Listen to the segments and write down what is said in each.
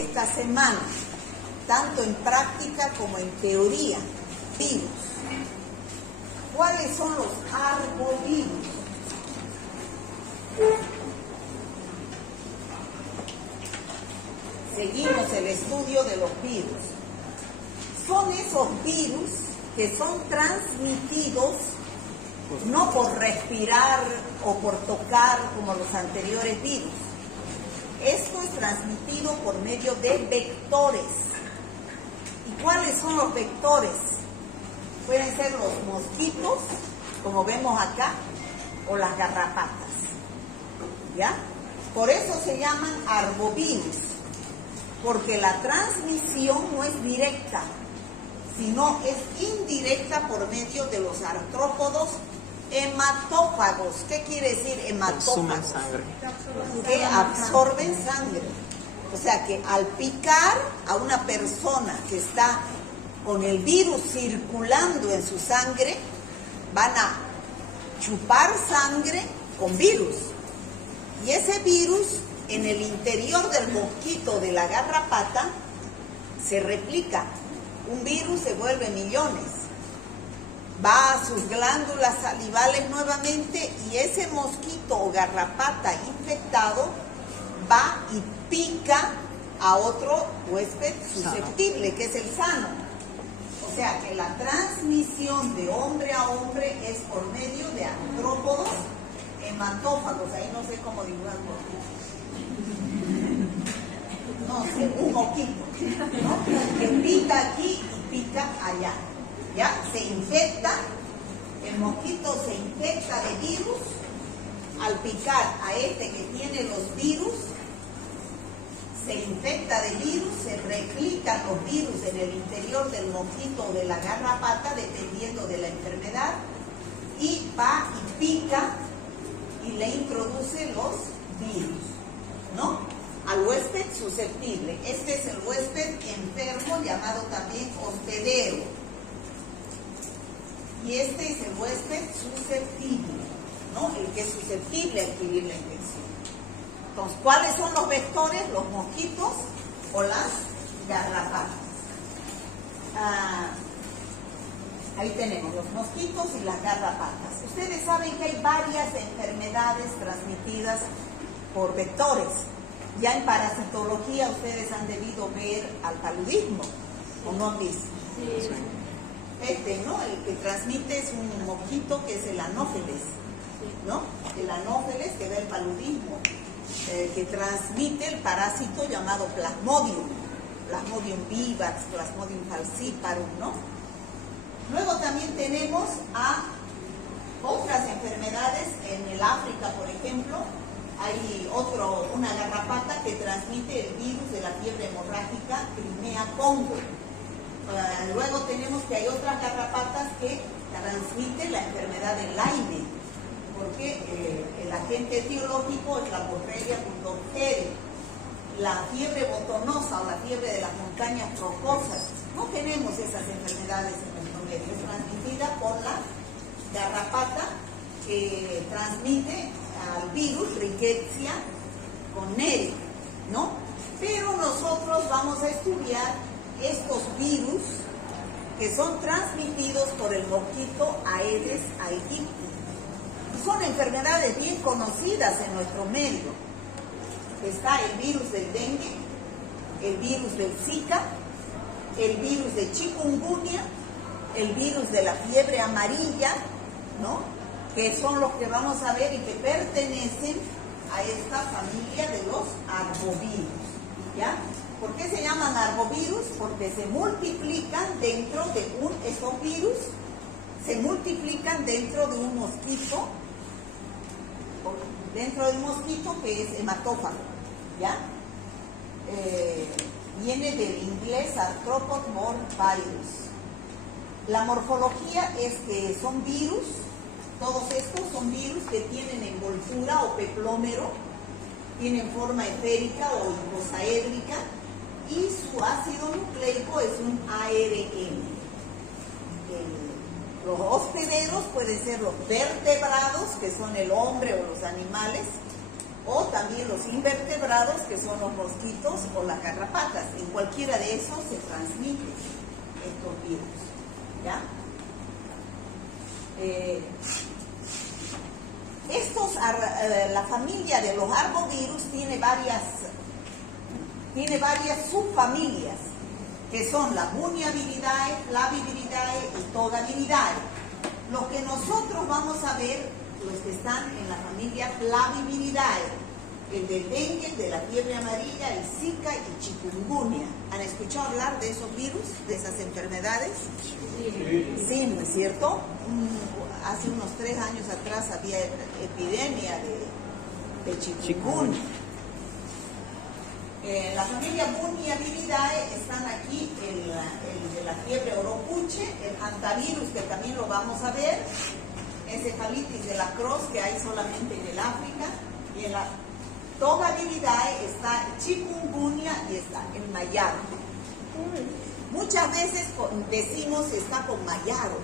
esta semana, tanto en práctica como en teoría. Virus. ¿Cuáles son los arbovirus? Seguimos el estudio de los virus. Son esos virus que son transmitidos no por respirar o por tocar como los anteriores virus. Esto es transmitido por medio de vectores. ¿Y cuáles son los vectores? Pueden ser los mosquitos, como vemos acá, o las garrapatas. ¿Ya? Por eso se llaman arbovirus, porque la transmisión no es directa, sino es indirecta por medio de los artrópodos hematófagos. ¿Qué quiere decir hematófagos? Que absorben sangre. O sea que al picar a una persona que está con el virus circulando en su sangre, van a chupar sangre con virus. Y ese virus en el interior del mosquito de la garrapata se replica. Un virus se vuelve millones. Va a sus glándulas salivales nuevamente y ese mosquito o garrapata infectado va y pica a otro huésped susceptible, que es el sano. O sea que la transmisión de hombre a hombre es por medio de artrópodos hematófagos. Ahí no sé cómo dibujar mosquito. No sé, un mosquito, ¿no? Que pica aquí y pica allá. ¿Ya? Se infecta, el mosquito se infecta de virus. Al picar a este que tiene los virus, se infecta de virus, se replican los virus en el interior del mosquito o de la garrapata, dependiendo de la enfermedad, y va y pica y le introduce los virus, ¿no? Al huésped susceptible. Este es el huésped enfermo, llamado también hospedero. Y este es el huésped susceptible, ¿no? El que es susceptible a adquirir la infección. Entonces, ¿cuáles son los vectores? Los mosquitos o las garrapatas. Ahí tenemos los mosquitos y las garrapatas. Ustedes saben que hay varias enfermedades transmitidas por vectores. Ya en parasitología ustedes han debido ver al paludismo, ¿o no han visto? Sí. ¿No? El que transmite es un mosquito que es el anófeles, ¿no? El anófeles que da el paludismo. Que transmite el parásito llamado Plasmodium vivax, Plasmodium falciparum, ¿no? Luego también tenemos a otras enfermedades. En el África, por ejemplo, hay una garrapata que transmite el virus de la fiebre hemorrágica Crimea-Congo. Luego tenemos que hay otras garrapatas que transmiten la enfermedad de Lyme, porque el agente etiológico es la Borrelia burgdorferi. La fiebre botonosa o la fiebre de las montañas rocosas, no tenemos esas enfermedades en nuestro medio. Es transmitida por la garrapata que transmite al virus Rickettsia goneri, ¿no? Pero nosotros vamos a estudiar estos virus que son transmitidos por el mosquito Aedes aegypti. Son enfermedades bien conocidas en nuestro medio. Está el virus del dengue, el virus del Zika, el virus de chikungunya, el virus de la fiebre amarilla, ¿no? Que son los que vamos a ver y que pertenecen a esta familia de los arbovirus, ¿ya? ¿Por qué se llaman arbovirus? Porque se multiplican dentro de estos virus, se multiplican dentro de un mosquito, que es hematófago, ¿ya? Viene del inglés Arthropod morvirus. La morfología es que son virus, todos estos son virus que tienen envoltura o peplómero, tienen forma esférica o icosaédrica y su ácido nucleico es un ARN. Los hospederos pueden ser los vertebrados, que son el hombre o los animales, o también los invertebrados, que son los mosquitos o las garrapatas. En cualquiera de esos se transmiten estos virus, ¿ya? La familia de los arbovirus tiene varias subfamilias, que son la Bunyaviridae, Flaviviridae y Togaviridae. Lo que nosotros vamos a ver, los que están en la familia Flaviviridae, el del dengue, el de la fiebre amarilla, el Zika y chikungunya. ¿Han escuchado hablar de esos virus, de esas enfermedades? Sí, ¿no es cierto? Hace unos 3 años atrás había epidemia de chikungunya. La familia Bunyaviridae están aquí el de la fiebre oropuche, el hantavirus, que también lo vamos a ver, encefalitis de la Crohn, que hay solamente en el África, y en la Togaviridae está chikungunya y está el mayaro. Muchas veces decimos está con mayaro,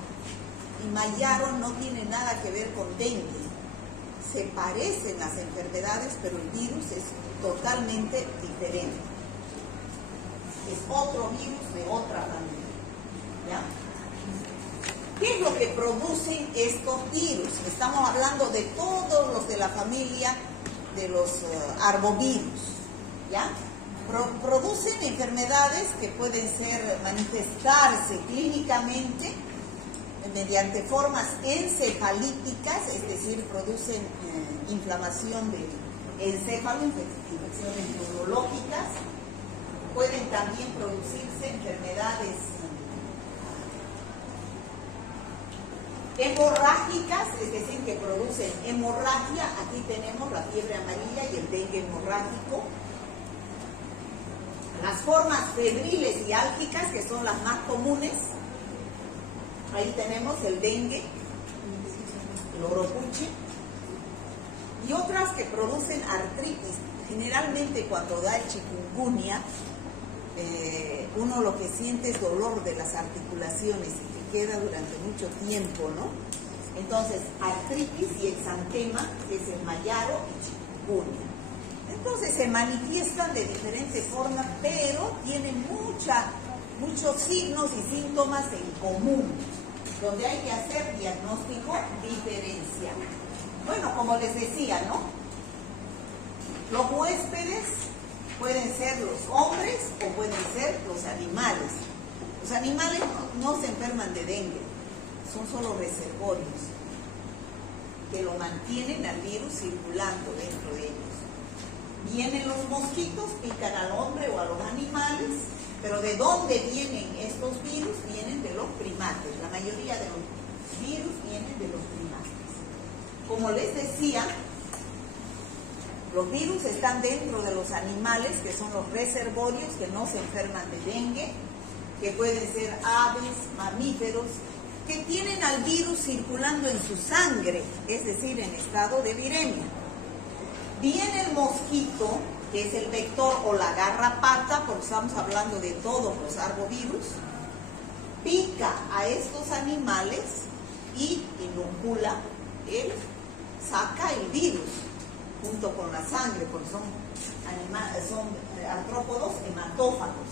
y mayaro no tiene nada que ver con dengue. Se parecen las enfermedades, pero el virus es totalmente diferente. Es otro virus de otra familia, ¿ya? ¿Qué es lo que producen estos virus? Estamos hablando de todos los de la familia de los arbovirus, ¿ya? Producen enfermedades que pueden manifestarse clínicamente mediante formas encefalíticas, es decir, producen inflamación del encéfalo, infecciones neurológicas. Pueden también producirse enfermedades hemorrágicas, es decir, que producen hemorragia. Aquí tenemos la fiebre amarilla y el dengue hemorrágico. Las formas febriles y álgicas, que son las más comunes. Ahí tenemos el dengue, el oropuche, y otras que producen artritis. Generalmente cuando da el chikungunya, uno lo que siente es dolor de las articulaciones y que queda durante mucho tiempo, ¿no? Entonces, artritis y exantema, que es el mayaro y chikungunya. Entonces se manifiestan de diferentes formas, pero tienen muchos signos y síntomas en común, donde hay que hacer diagnóstico diferencial. Bueno, como les decía, ¿no? Los huéspedes pueden ser los hombres o pueden ser los animales. Los animales no se enferman de dengue, son solo reservorios que lo mantienen al virus circulando dentro de ellos. Vienen los mosquitos, pican al hombre o a los animales, pero ¿de dónde vienen estos virus? Vienen de los primates. La mayoría de los virus vienen de los primates. Como les decía, los virus están dentro de los animales, que son los reservorios, que no se enferman de dengue, que pueden ser aves, mamíferos, que tienen al virus circulando en su sangre, es decir, en estado de viremia. Viene el mosquito, que es el vector, o la garrapata, porque estamos hablando de todos los arbovirus, pica a estos animales y inocula, saca el virus junto con la sangre, porque son artrópodos hematófagos.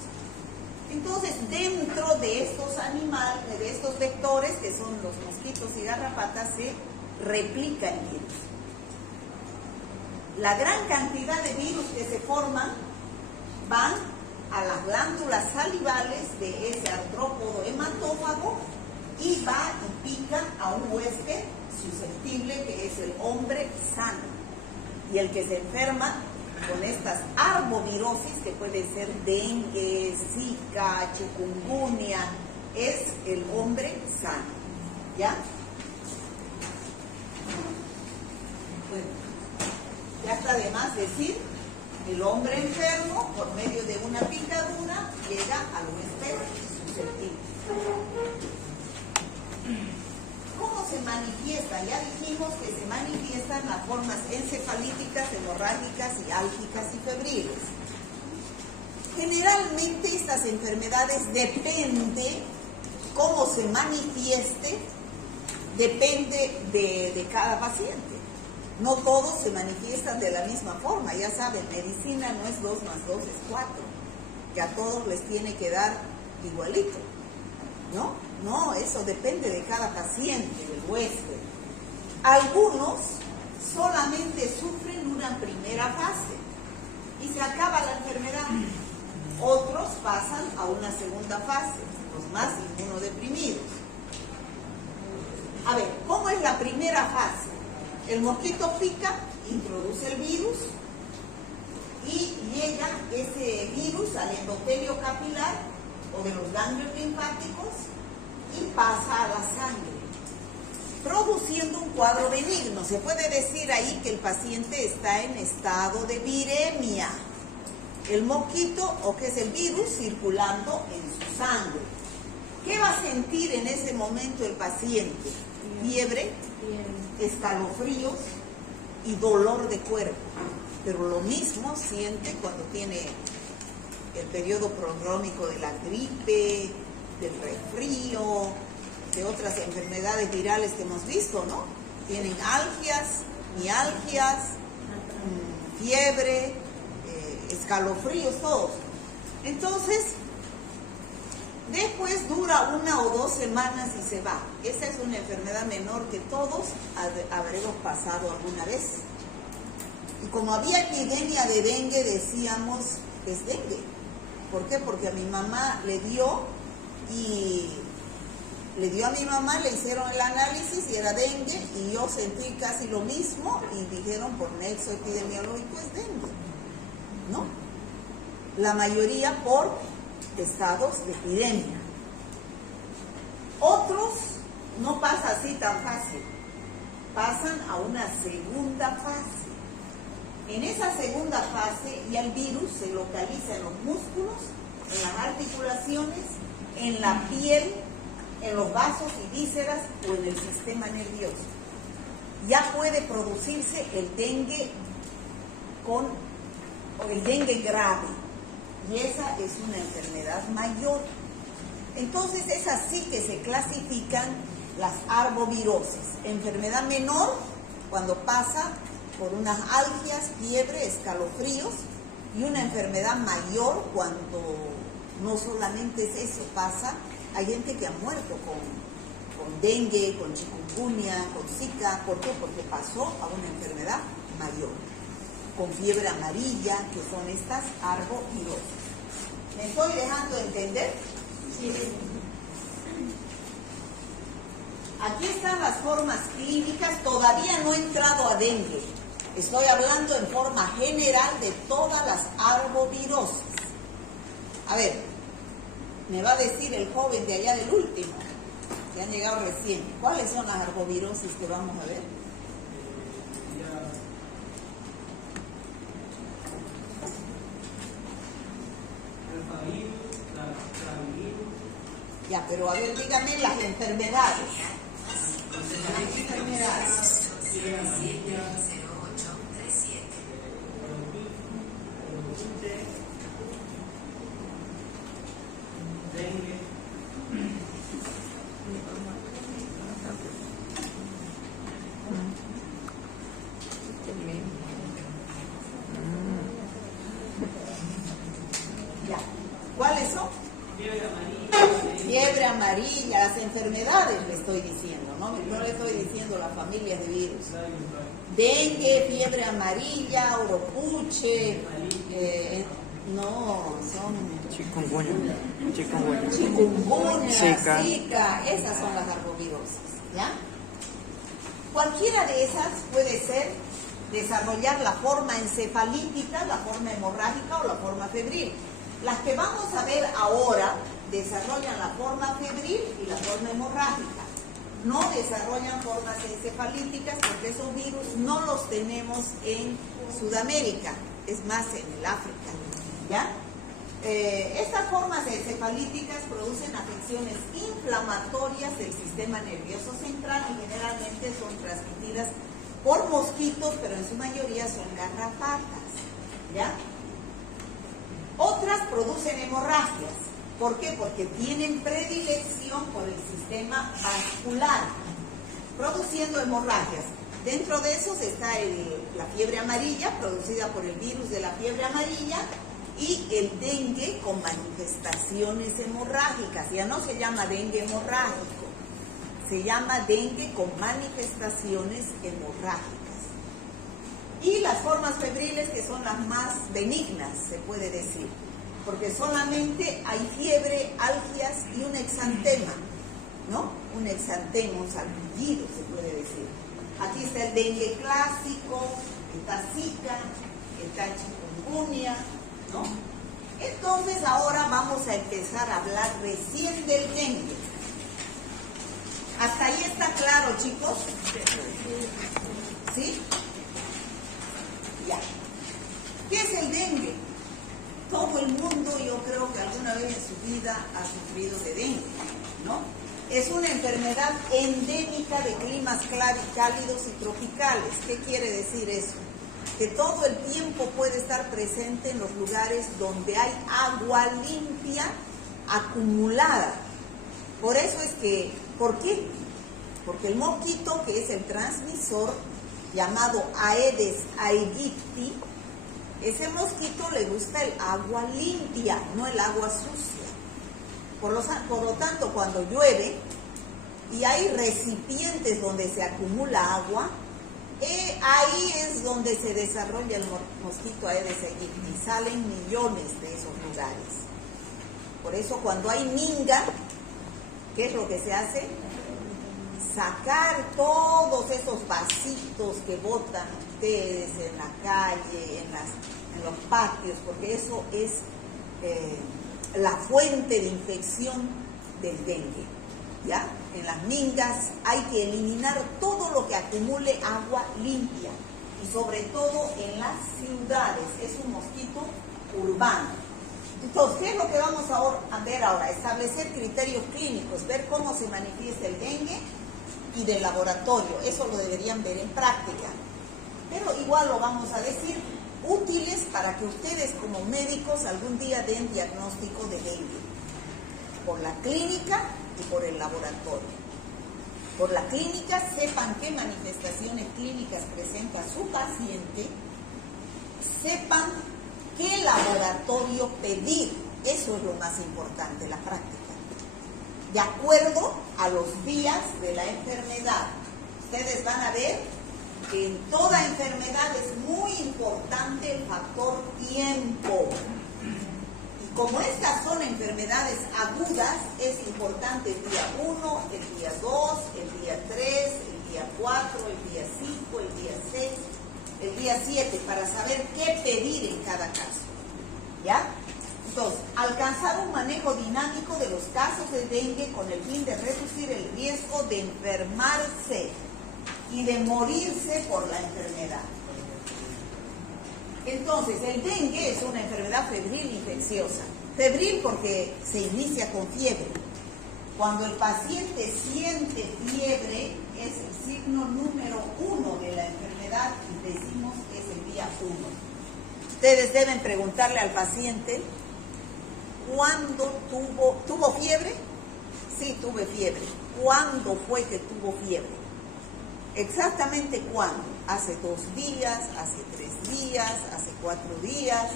Entonces, dentro de estos animales, de estos vectores, que son los mosquitos y garrapatas, se replica el virus. La gran cantidad de virus que se forman van a las glándulas salivales de ese artrópodo hematófago y va y pica a un huésped susceptible, que es el hombre sano. Y el que se enferma con estas arbovirosis, que puede ser dengue, zika, chikungunya, es el hombre sano. ¿Ya? Bueno, ya está de más decir, el hombre enfermo, por medio de una picadura, llega al huésped susceptible. ¿Cómo se manifiesta? Ya dijimos que se manifiestan las formas encefalíticas, hemorrágicas y álgicas y febriles. Generalmente estas enfermedades depende cómo se manifieste, depende de cada paciente. No todos se manifiestan de la misma forma. Ya saben, medicina no es 2 más 2 es 4, que a todos les tiene que dar igualito, ¿no? No, eso depende de cada paciente, del huésped. Algunos solamente sufren una primera fase y se acaba la enfermedad. Otros pasan a una segunda fase, los más inmunodeprimidos. A ver, ¿cómo es la primera fase? El mosquito pica, introduce el virus y llega ese virus al endotelio capilar o de los ganglios linfáticos y pasa a la sangre, produciendo un cuadro benigno. Se puede decir ahí que el paciente está en estado de viremia. El mosquito, o que es el virus, circulando en su sangre. ¿Qué va a sentir en ese momento el paciente? Fiebre, escalofríos y dolor de cuerpo. Pero lo mismo siente cuando tiene el periodo prodrómico de la gripe, del resfrío, de otras enfermedades virales que hemos visto, ¿no? Tienen algias, mialgias, fiebre, escalofríos, todos. Entonces, después dura 1 o 2 semanas y se va. Esa es una enfermedad menor que todos habremos pasado alguna vez. Y como había epidemia de dengue, decíamos que es dengue. ¿Por qué? Porque a mi mamá le dio a mi mamá, le hicieron el análisis y era dengue, y yo sentí casi lo mismo y dijeron por nexo epidemiológico es dengue, ¿no? La mayoría por estados de epidemia. Otros no pasa así tan fácil, pasan a una segunda fase. En esa segunda fase ya el virus se localiza en los músculos, en las articulaciones, en la piel, en los vasos y vísceras o en el sistema nervioso. Ya puede producirse el dengue o el dengue grave, y esa es una enfermedad mayor. Entonces es así que se clasifican las arbovirosis. Enfermedad menor cuando pasa por unas algias, fiebre, escalofríos, y una enfermedad mayor cuando no solamente es eso, pasa. Hay gente que ha muerto con dengue, con chikungunya, con zika. ¿Por qué? Porque pasó a una enfermedad mayor, con fiebre amarilla, que son estas arbovirosis. ¿Me estoy dejando entender? Sí. Aquí están las formas clínicas. Todavía no he entrado a dengue. Estoy hablando en forma general de todas las arbovirosis. A ver, me va a decir el joven de allá del último, que han llegado recién, ¿cuáles son las arbovirosis que vamos a ver? Ya, pero a ver, dígame las enfermedades. Las enfermedades. Ya. ¿Cuáles son? Fiebre amarilla, las enfermedades le estoy diciendo, ¿no? No le estoy diciendo las familias de virus. Dengue, fiebre amarilla, oropuche, no, son chikungunya, zika, esas son las arbovirosis, ¿ya? Cualquiera de esas puede ser desarrollar la forma encefalítica, la forma hemorrágica o la forma febril. Las que vamos a ver ahora desarrollan la forma febril y la forma hemorrágica. No desarrollan formas encefalíticas porque esos virus no los tenemos en Sudamérica, es más en el África, ¿ya? Estas formas encefalíticas producen afecciones inflamatorias del sistema nervioso central y generalmente son transmitidas por mosquitos, pero en su mayoría son garrapatas, ¿ya? Otras producen hemorragias. ¿Por qué? Porque tienen predilección por el sistema vascular, produciendo hemorragias. Dentro de esos está la fiebre amarilla, producida por el virus de la fiebre amarilla, y el dengue con manifestaciones hemorrágicas. Ya no se llama dengue hemorrágico, se llama dengue con manifestaciones hemorrágicas. Y las formas febriles, que son las más benignas, se puede decir, porque solamente hay fiebre, algias y un exantema, ¿no? Un exantema, un salpullido, se puede decir. Aquí está el dengue clásico, está Zika, está chikungunya, ¿no? Entonces ahora vamos a empezar a hablar recién del dengue. ¿Hasta ahí está claro, chicos? ¿Sí? Ya. ¿Qué es el dengue? Todo el mundo, yo creo que alguna vez en su vida ha sufrido de dengue, ¿no? Es una enfermedad endémica de climas cálidos y tropicales. ¿Qué quiere decir eso? Que todo el tiempo puede estar presente en los lugares donde hay agua limpia acumulada. Por eso es que, ¿por qué? Porque el mosquito, que es el transmisor, llamado Aedes aegypti, ese mosquito le gusta el agua limpia, no el agua sucia. Por lo tanto, cuando llueve y hay recipientes donde se acumula agua, ahí es donde se desarrolla el mosquito Aedes aegypti. Salen millones de esos lugares. Por eso cuando hay minga, ¿qué es lo que se hace? Sacar todos esos vasitos que botan ustedes en la calle, en los patios, porque eso es la fuente de infección del dengue, ¿ya? En las mingas hay que eliminar todo lo que acumule agua limpia, y sobre todo en las ciudades. Es un mosquito urbano. Entonces, ¿qué es lo que vamos a ver ahora? Establecer criterios clínicos, ver cómo se manifiesta el dengue y del laboratorio. Eso lo deberían ver en práctica. Pero igual lo vamos a decir, útiles para que ustedes como médicos algún día den diagnóstico de dengue, por la clínica y por el laboratorio. Por la clínica, sepan qué manifestaciones clínicas presenta su paciente, sepan qué laboratorio pedir. Eso es lo más importante, la práctica, de acuerdo a los días de la enfermedad. Ustedes van a ver que en toda enfermedad es muy importante el factor tiempo. Y como estas son enfermedades agudas, es importante el día 1, el día 2, el día 3, el día 4, el día 5, el día 6, el día 7, para saber qué pedir en cada caso, ¿ya? Entonces, alcanzar un manejo dinámico de los casos de dengue con el fin de reducir el riesgo de enfermarse y de morirse por la enfermedad. Entonces, el dengue es una enfermedad febril infecciosa. Febril porque se inicia con fiebre. Cuando el paciente siente fiebre, es el signo número 1 de la enfermedad y decimos que es el día 1. Ustedes deben preguntarle al paciente, ¿cuándo tuvo fiebre? Sí, tuve fiebre. ¿Cuándo fue que tuvo fiebre? Exactamente cuándo. Hace 2 días, hace 3 días, hace 4 días,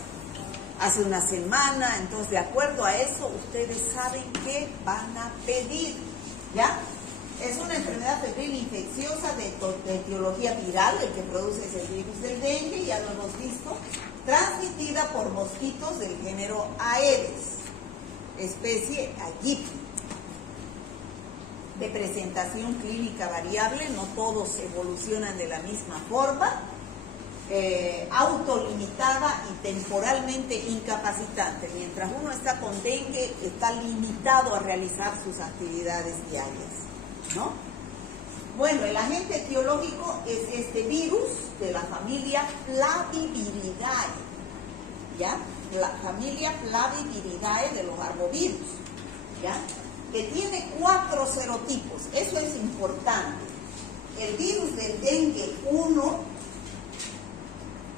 hace una semana. Entonces, de acuerdo a eso, ustedes saben qué van a pedir, ¿ya? Es una enfermedad febril infecciosa de etiología viral. El que produce es el virus del dengue, ya lo hemos visto, transmitida por mosquitos del género Aedes, especie aegypti. De presentación clínica variable, no todos evolucionan de la misma forma, autolimitada y temporalmente incapacitante. Mientras uno está con dengue, está limitado a realizar sus actividades diarias, ¿no? Bueno, el agente etiológico es este virus de la familia Flaviviridae, ¿ya? La familia Flaviviridae de los arbovirus, ¿ya? Que tiene 4 serotipos. Eso es importante. El virus del dengue 1,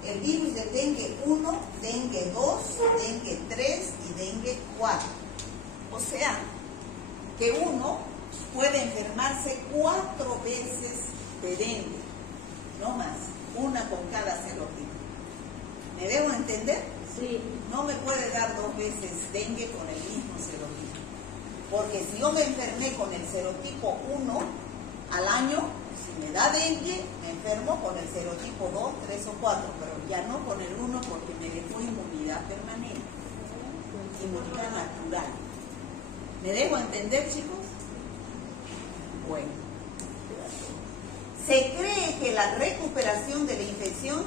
el virus del dengue 1, dengue 2, dengue 3 y dengue 4. O sea, que uno puede enfermarse 4 veces de dengue. no más, una con cada serotipo. ¿Me debo entender? Sí. No me puede dar 2 veces dengue con el mismo serotipo, porque si yo me enfermé con el serotipo 1 al año, si me da dengue, me enfermo con el serotipo 2, 3 o 4, pero ya no con el 1 porque me dejó inmunidad permanente, inmunidad natural. ¿Me dejo entender, chicos? Bueno. Se cree que la recuperación de la infección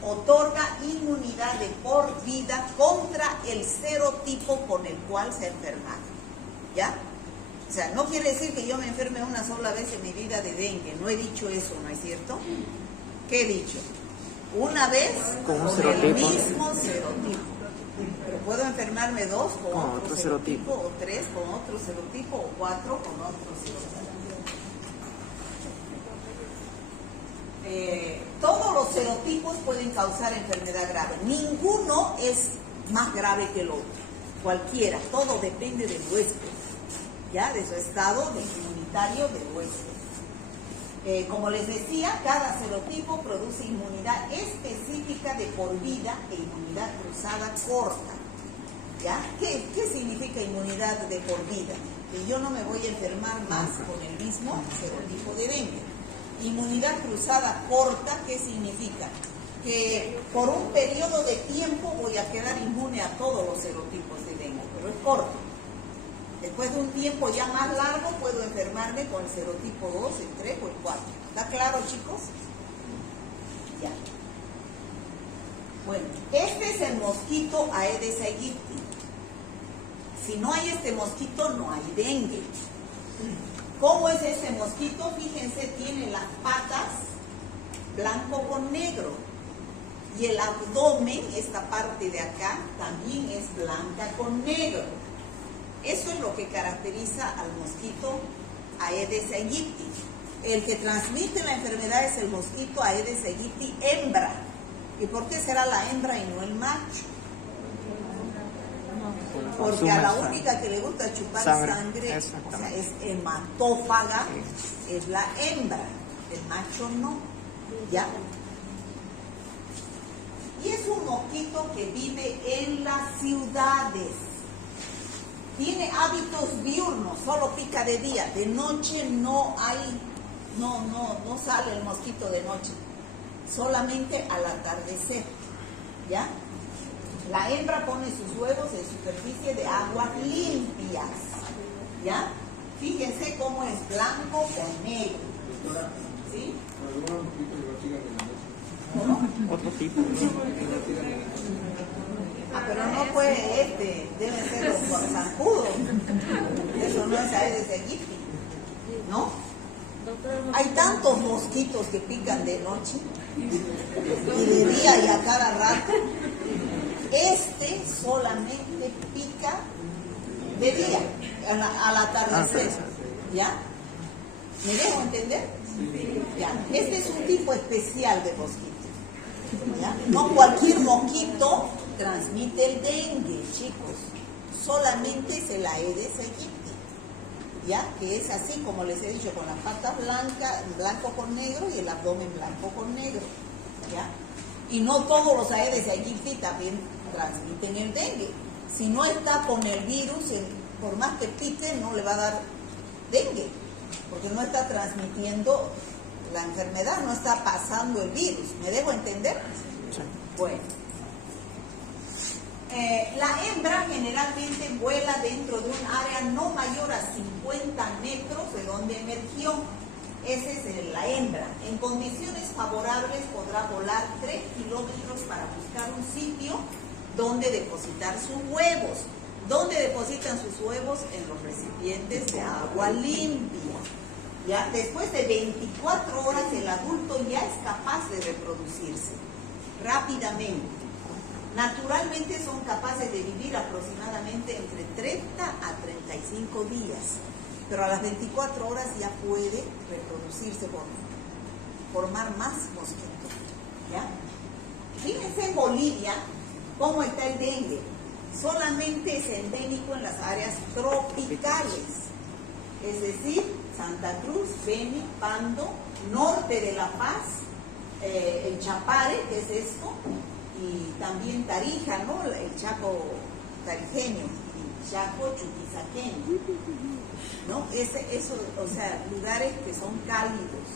otorga inmunidad de por vida contra el serotipo con el cual se ha enfermado. ¿Ya? O sea, no quiere decir que yo me enferme una sola vez en mi vida de dengue. No he dicho eso, ¿no es cierto? ¿Qué he dicho? Una vez con el mismo serotipo. Pero puedo enfermarme 2 con otro serotipo, o 3 con otro serotipo, o 4 con otro serotipo. Todos los serotipos pueden causar enfermedad grave. Ninguno es más grave que el otro. Cualquiera. Todo depende del huésped, ¿ya? De su estado inmunitario del huésped. Como les decía, cada serotipo produce inmunidad específica de por vida e inmunidad cruzada corta. ¿Ya? ¿Qué significa inmunidad de por vida? Que yo no me voy a enfermar más con el mismo serotipo de dengue. Inmunidad cruzada corta, ¿qué significa? Que por un periodo de tiempo voy a quedar inmune a todos los serotipos de dengue, pero es corto. Después de un tiempo ya más largo puedo enfermarme con el serotipo 2, el 3 o el 4. ¿Está claro, chicos? Ya. Bueno, este es el mosquito Aedes aegypti. Si no hay este mosquito, no hay dengue. ¿Cómo es este mosquito? Fíjense, tiene las patas blanco con negro. Y el abdomen, esta parte de acá, también es blanca con negro. Eso es lo que caracteriza al mosquito Aedes aegypti. El que transmite la enfermedad es el mosquito Aedes aegypti hembra. ¿Y por qué será la hembra y no el macho? Porque a la única que le gusta chupar sangre, o sea, es hematófaga, es la hembra, el macho no. ¿Ya? Y es un mosquito que vive en las ciudades. Tiene hábitos diurnos, solo pica de día. De noche no hay, no sale el mosquito de noche. Solamente al atardecer. ¿Ya? La hembra pone sus huevos en superficie de aguas limpias. ¿Ya? Fíjense cómo es blanco con negro. ¿Sí? ¿Cómo? Otro tipo. Pero no puede deben ser los zancudos. Eso no es Aedes aegypti, ¿no? Hay tantos mosquitos que pican de noche y de día y a cada rato. Este solamente pica de día, al atardecer. ¿Ya? ¿Me dejo entender? ¿Ya? Este es un tipo especial de mosquito. ¿Ya? No cualquier mosquito transmite el dengue, chicos. Solamente es el Aedes aegypti. ¿Ya? Que es así, como les he dicho, con las patas blancas, blanco con negro y el abdomen blanco con negro. ¿Ya? Y no todos los Aedes aegypti también transmiten el dengue. Si no está con el virus, por más que pique, no le va a dar dengue, porque no está transmitiendo la enfermedad, no está pasando el virus. ¿Me dejo entender? Bueno. La hembra generalmente vuela dentro de un área no mayor a 50 metros de donde emergió. Esa es la hembra. En condiciones favorables podrá volar 3 kilómetros para buscar un sitio donde depositar sus huevos. ¿Dónde depositan sus huevos? En los recipientes de agua limpia. ¿Ya? Después de 24 horas el adulto ya es capaz de reproducirse rápidamente. Naturalmente son capaces de vivir aproximadamente entre 30 a 35 días, pero a las 24 horas ya puede reproducirse, formar más mosquitos. ¿Ya? Fíjense en Bolivia cómo está el dengue. Solamente es endémico en las áreas tropicales, es decir, Santa Cruz, Beni, Pando, norte de La Paz, el chapare, que es esto, y también Tarija, ¿no? El Chaco tarijeño, y Chaco chuquisaqueño, ¿no? Eso, o sea, lugares que son cálidos,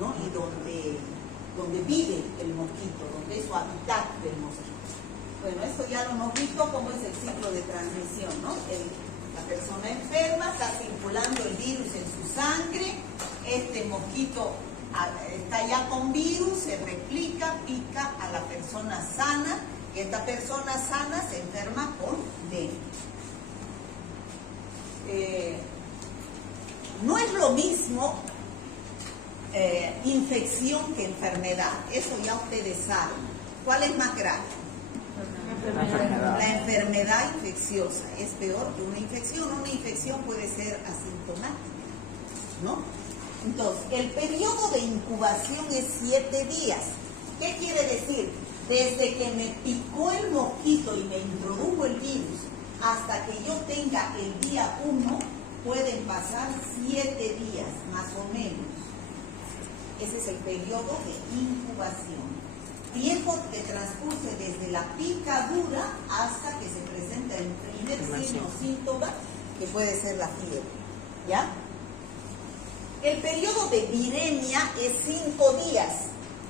¿no? Y donde vive el mosquito, donde es su hábitat del mosquito. Bueno, esto ya lo hemos visto, cómo es el ciclo de transmisión, ¿no? La persona enferma está circulando el virus en su sangre, este mosquito está ya con virus, se replica, pica a la persona sana, y esta persona sana se enferma con dengue. No es lo mismo infección que enfermedad, eso ya ustedes saben. ¿Cuál es más grave? La enfermedad infecciosa es peor que una infección. Una infección puede ser asintomática, ¿no? Entonces, el periodo de incubación es 7 días. ¿Qué quiere decir? Desde que me picó el mosquito y me introdujo el virus hasta que yo tenga el día 1, pueden pasar 7 días, más o menos. Ese es el periodo de incubación. Tiempo que transcurre desde la picadura hasta que se presenta el primer signo o síntoma, que puede ser la fiebre, ¿ya? El periodo de viremia es 5 días.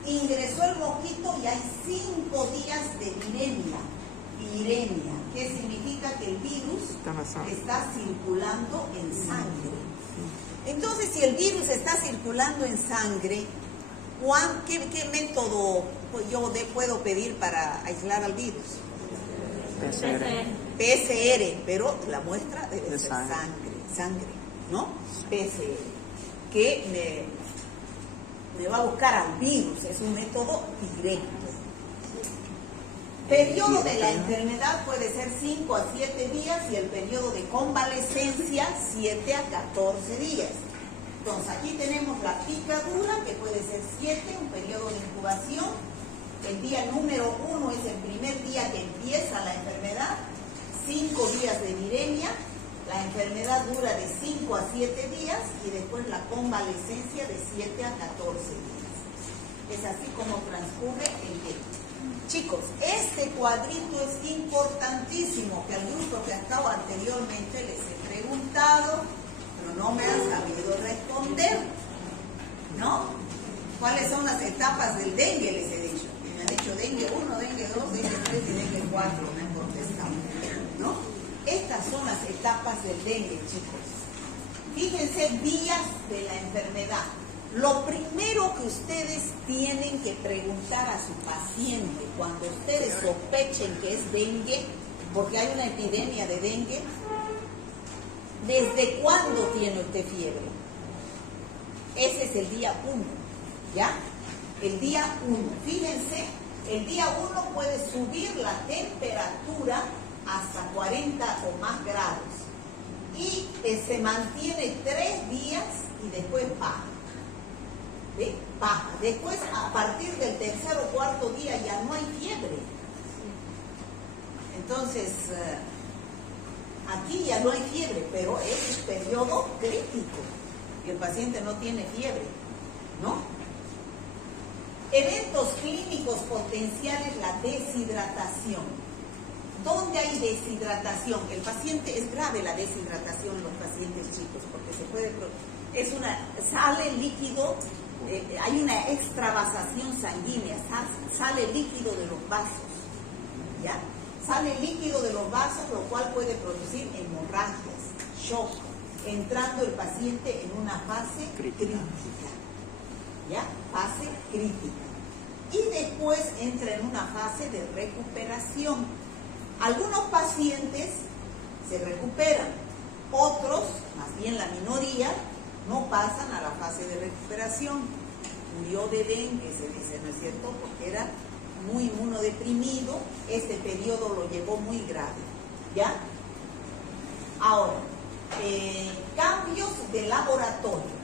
Ingresó el mosquito y hay 5 días de viremia. Viremia, que significa que el virus está circulando en sangre. Entonces, si el virus está circulando en sangre, ¿qué método yo puedo pedir para aislar al virus? PCR, pero la muestra debe ser sangre, ¿no? PCR, que me va a buscar al virus, es un método directo. Periodo de la enfermedad puede ser 5 a 7 días y el periodo de convalescencia 7 a 14 días. Entonces aquí tenemos la picadura, que puede ser 7, un periodo de incubación. El día número 1 es el primer día que empieza la enfermedad, 5 días de viremia, la enfermedad dura de 5 a 7 días y después la convalescencia de 7 a 14 días. Es así como transcurre el tiempo. Chicos, este cuadrito es importantísimo, que al grupo que ha estado anteriormente les he preguntado, pero no me han sabido responder, ¿no? ¿Cuáles son las etapas del dengue? Les he dicho. Me han dicho dengue 1, dengue 2, dengue 3 y dengue 4, me han contestado, ¿no? Estas son las etapas del dengue, chicos. Fíjense, días de la enfermedad. Lo primero que ustedes tienen que preguntar a su paciente cuando ustedes sospechen que es dengue, porque hay una epidemia de dengue, ¿desde cuándo tiene usted fiebre? Ese es el día 1, ¿ya? El día 1. Fíjense, el día 1 puede subir la temperatura hasta 40 o más grados y se mantiene 3 días y después baja. ¿Sí? Baja. Después, a partir del tercer o cuarto día ya no hay fiebre. Entonces, aquí ya no hay fiebre, pero es un periodo crítico y el paciente no tiene fiebre, ¿no? Eventos clínicos potenciales, la deshidratación. ¿Dónde hay deshidratación? El paciente, es grave la deshidratación en los pacientes chicos, porque sale líquido, hay una extravasación sanguínea, sale líquido de los vasos, ¿ya? Sale líquido de los vasos, lo cual puede producir hemorragias, shock, entrando el paciente en una fase crítica, ¿ya? Fase crítica. Y después entra en una fase de recuperación. Algunos pacientes se recuperan, otros, más bien la minoría, no pasan a la fase de recuperación. Murió de dengue, se dice, ¿no es cierto? Porque era muy inmunodeprimido, este periodo lo llevó muy grave, ¿ya? Ahora, cambios de laboratorio.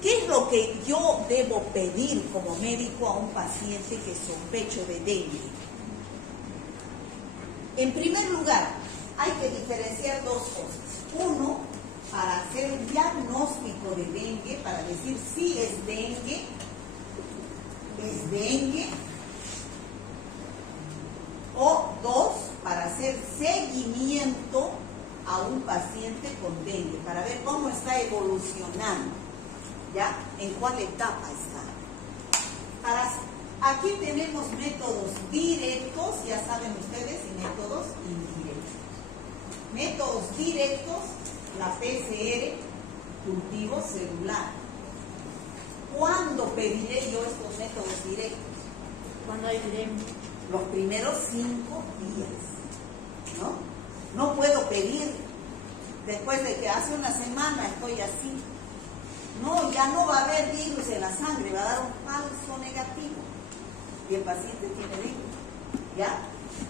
¿Qué es lo que yo debo pedir como médico a un paciente que sospecho de dengue? En primer lugar, hay que diferenciar 2 cosas. Uno, para hacer un diagnóstico de dengue, para decir si es dengue, es dengue, o 2, para hacer seguimiento a un paciente con dengue, para ver cómo está evolucionando, ¿ya? En cuál etapa está. Aquí tenemos métodos directos, ya saben ustedes, y métodos indirectos. Métodos directos, la PCR, cultivo celular. ¿Cuándo pediré yo estos métodos directos? Cuando hay viremia. Los primeros 5 días, ¿no? No puedo pedir después de que hace una semana estoy así. No, ya no va a haber virus en la sangre, va a dar un falso negativo. Y el paciente tiene virus, ¿ya?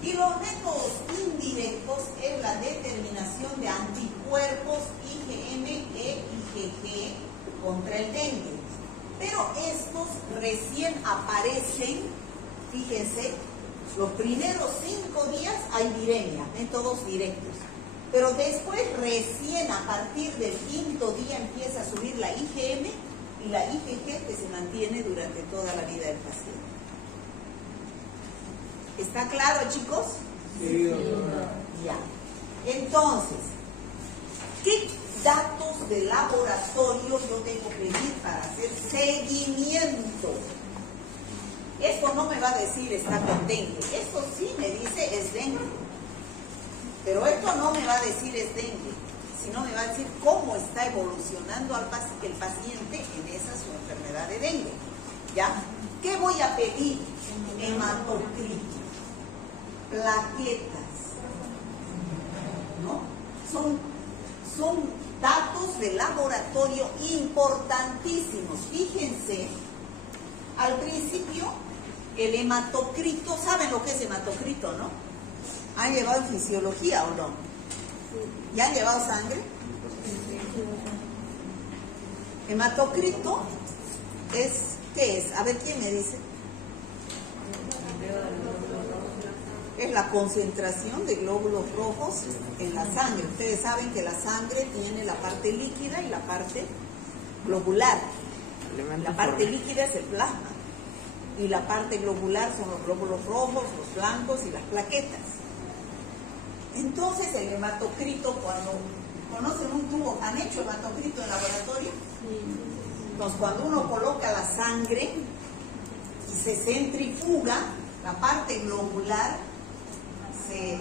Y los métodos indirectos es la determinación de anticuerpos IgM e IgG contra el dengue. Pero estos recién aparecen, fíjense, los primeros 5 días hay viremia, métodos directos. Pero después, recién a partir del 5.º día empieza a subir la IgM y la IgG que se mantiene durante toda la vida del paciente. ¿Está claro, chicos? Sí, doctora. Ya. Entonces, ¿qué datos de laboratorio yo debo pedir para hacer seguimiento? Esto no me va a decir está con dengue. Esto sí me dice es dengue. Pero esto no me va a decir es dengue, sino me va a decir cómo está evolucionando el paciente en esa su enfermedad de dengue. ¿Ya? ¿Qué voy a pedir? Hematocrito, plaquetas, ¿no? Son datos de laboratorio importantísimos. Fíjense, al principio, el hematocrito, ¿saben lo que es hematocrito, no? ¿Han llevado fisiología o no? ¿Ya han llevado sangre? Hematocrito es, ¿qué es? A ver, ¿quién me dice? Es la concentración de glóbulos rojos en la sangre. Ustedes saben que la sangre tiene la parte líquida y la parte globular. La parte líquida es el plasma y la parte globular son los glóbulos rojos, los blancos y las plaquetas. Entonces el hematocrito, cuando conocen un tubo, ¿han hecho hematocrito en laboratorio? Entonces cuando uno coloca la sangre y se centrifuga, la parte globular se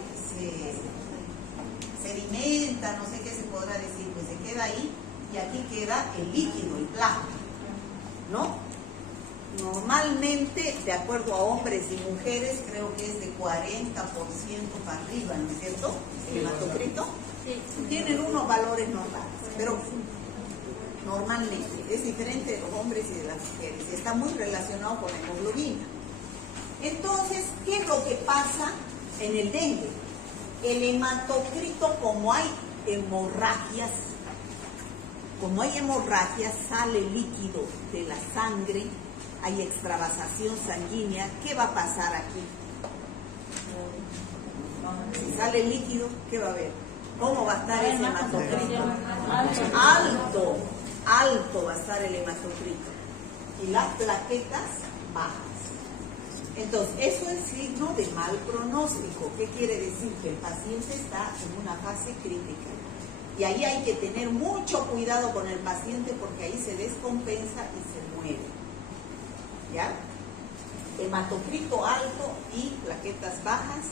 sedimenta, no sé qué se podrá decir, pues se queda ahí y aquí queda el líquido, el plasma, ¿no? Normalmente, de acuerdo a hombres y mujeres, creo que es de 40% para arriba, ¿no es cierto? El hematocrito. Tienen unos valores normales, pero normalmente es diferente de los hombres y de las mujeres. Está muy relacionado con la hemoglobina. Entonces, ¿qué es lo que pasa en el dengue? El hematocrito, como hay hemorragias, sale líquido de la sangre, hay extravasación sanguínea, ¿qué va a pasar aquí? Si sale líquido, ¿qué va a haber? ¿Cómo va a estar ese hematocrito? Alto va a estar el hematocrito. Y las plaquetas bajas. Entonces, eso es signo de mal pronóstico. ¿Qué quiere decir? Que el paciente está en una fase crítica. Y ahí hay que tener mucho cuidado con el paciente porque ahí se descompensa y se muere. ¿Ya? Hematocrito alto y plaquetas bajas,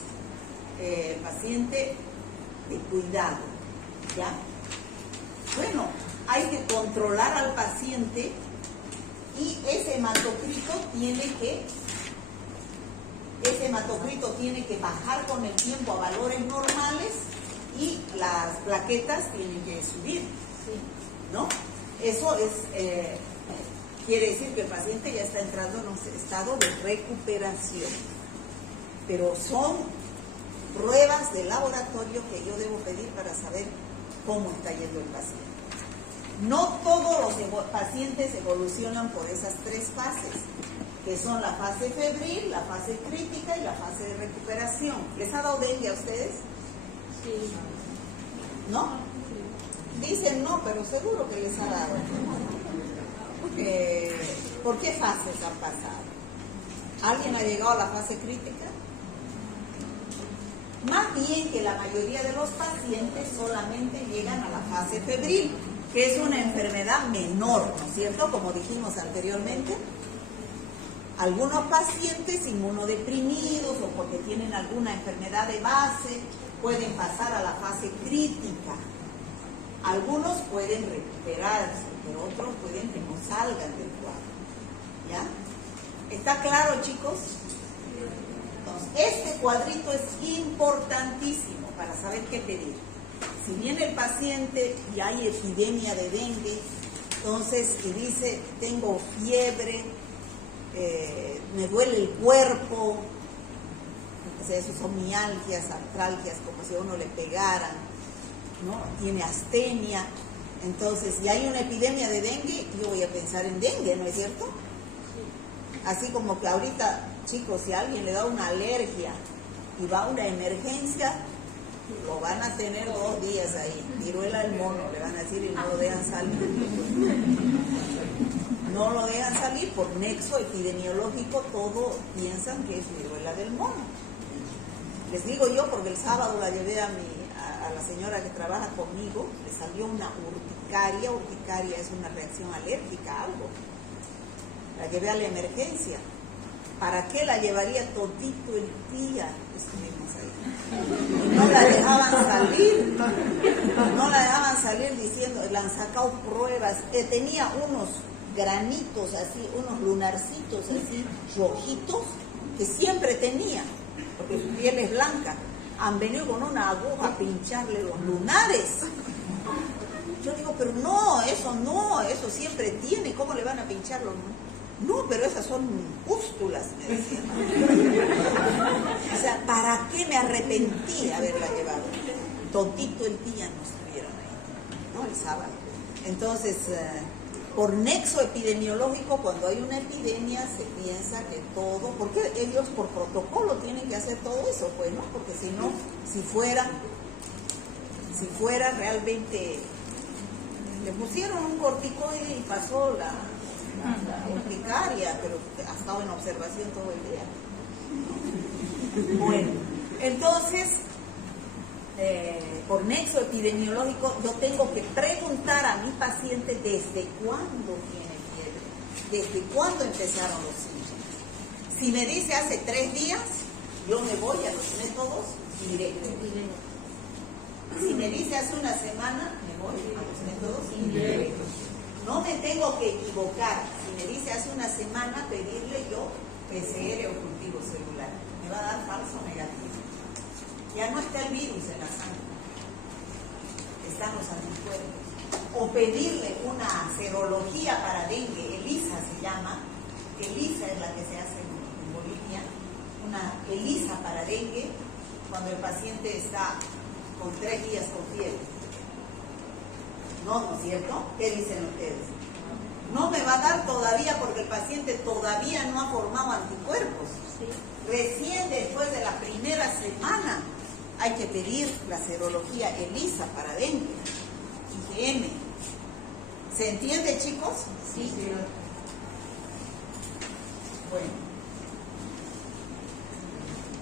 paciente de cuidado. ¿Ya? Bueno, hay que controlar al paciente y ese hematocrito tiene que bajar con el tiempo a valores normales y las plaquetas tienen que subir, ¿no? Eso es, quiere decir que el paciente ya está entrando en un estado de recuperación. Pero son pruebas de laboratorio que yo debo pedir para saber cómo está yendo el paciente. No todos los pacientes evolucionan por esas 3 fases, que son la fase febril, la fase crítica y la fase de recuperación. ¿Les ha dado dengue a ustedes? Sí. ¿No? Dicen no, pero seguro que les ha dado. ¿Por qué fases han pasado? ¿Alguien ha llegado a la fase crítica? Más bien que la mayoría de los pacientes solamente llegan a la fase febril, que es una enfermedad menor, ¿no es cierto? Como dijimos anteriormente. Algunos pacientes inmunodeprimidos o porque tienen alguna enfermedad de base pueden pasar a la fase crítica. Algunos pueden recuperarse, pero otros pueden que no salgan del cuadro. ¿Ya? ¿Está claro, chicos? Entonces, este cuadrito es importantísimo para saber qué pedir. Si viene el paciente y hay epidemia de dengue, entonces, y dice, tengo fiebre, me duele el cuerpo, o sea, esos son mialgias, artralgias, como si a uno le pegaran, ¿no? Tiene astenia, entonces, y hay una epidemia de dengue, yo voy a pensar en dengue, ¿no es cierto? Así como que ahorita, chicos, si a alguien le da una alergia y va a una emergencia, lo van a tener 2 días ahí, viruela del mono, le van a decir, y no lo dejan salir. No lo dejan salir por nexo epidemiológico, todo piensan que es viruela del mono. Les digo yo porque el sábado la llevé a la señora que trabaja conmigo, le salió una urticaria es una reacción alérgica a algo. La llevé a la emergencia. ¿Para qué la llevaría todito el día? Estuvimos ahí. Y no la dejaban salir diciendo, le han sacado pruebas. Tenía unos granitos así, unos lunarcitos así, rojitos, que siempre tenía, porque su piel es blanca. Han venido con una aguja a pincharle los lunares. Yo digo, pero no, eso siempre tiene, ¿cómo le van a pinchar los lunares? No, pero esas son pústulas, me decían. O sea, ¿para qué me arrepentí de haberla llevado? Todito el día nos estuvieron ahí, ¿no? El sábado. Entonces, por nexo epidemiológico, cuando hay una epidemia, se piensa que todo, porque ellos por protocolo tienen que hacer todo eso, pues, ¿no? Porque si no, si fuera realmente, le pusieron un corticoide y pasó la urticaria, pero ha estado en observación todo el día. Bueno, entonces, por nexo epidemiológico, yo tengo que preguntar a mi paciente desde cuándo tiene fiebre, desde cuándo empezaron los síntomas. Si me dice hace 3 días, yo me voy a los métodos directos. Si me dice hace una semana, me voy a los métodos indirectos. No me tengo que equivocar. Si me dice hace una semana, pedirle yo PCR o cultivo celular. Me va a dar falso negativo. Ya no está el virus en la sangre. Están los anticuerpos. O pedirle una serología para dengue, ELISA se llama. ELISA es la que se hace en Bolivia. Una ELISA para dengue, cuando el paciente está con 3 días con fiebre. ¿No es cierto? ¿Qué dicen ustedes? No me va a dar todavía porque el paciente todavía no ha formado anticuerpos. Sí. Recién después de la primera semana hay que pedir la serología ELISA para dengue, IgM. ¿Se entiende, chicos? Sí. Bueno.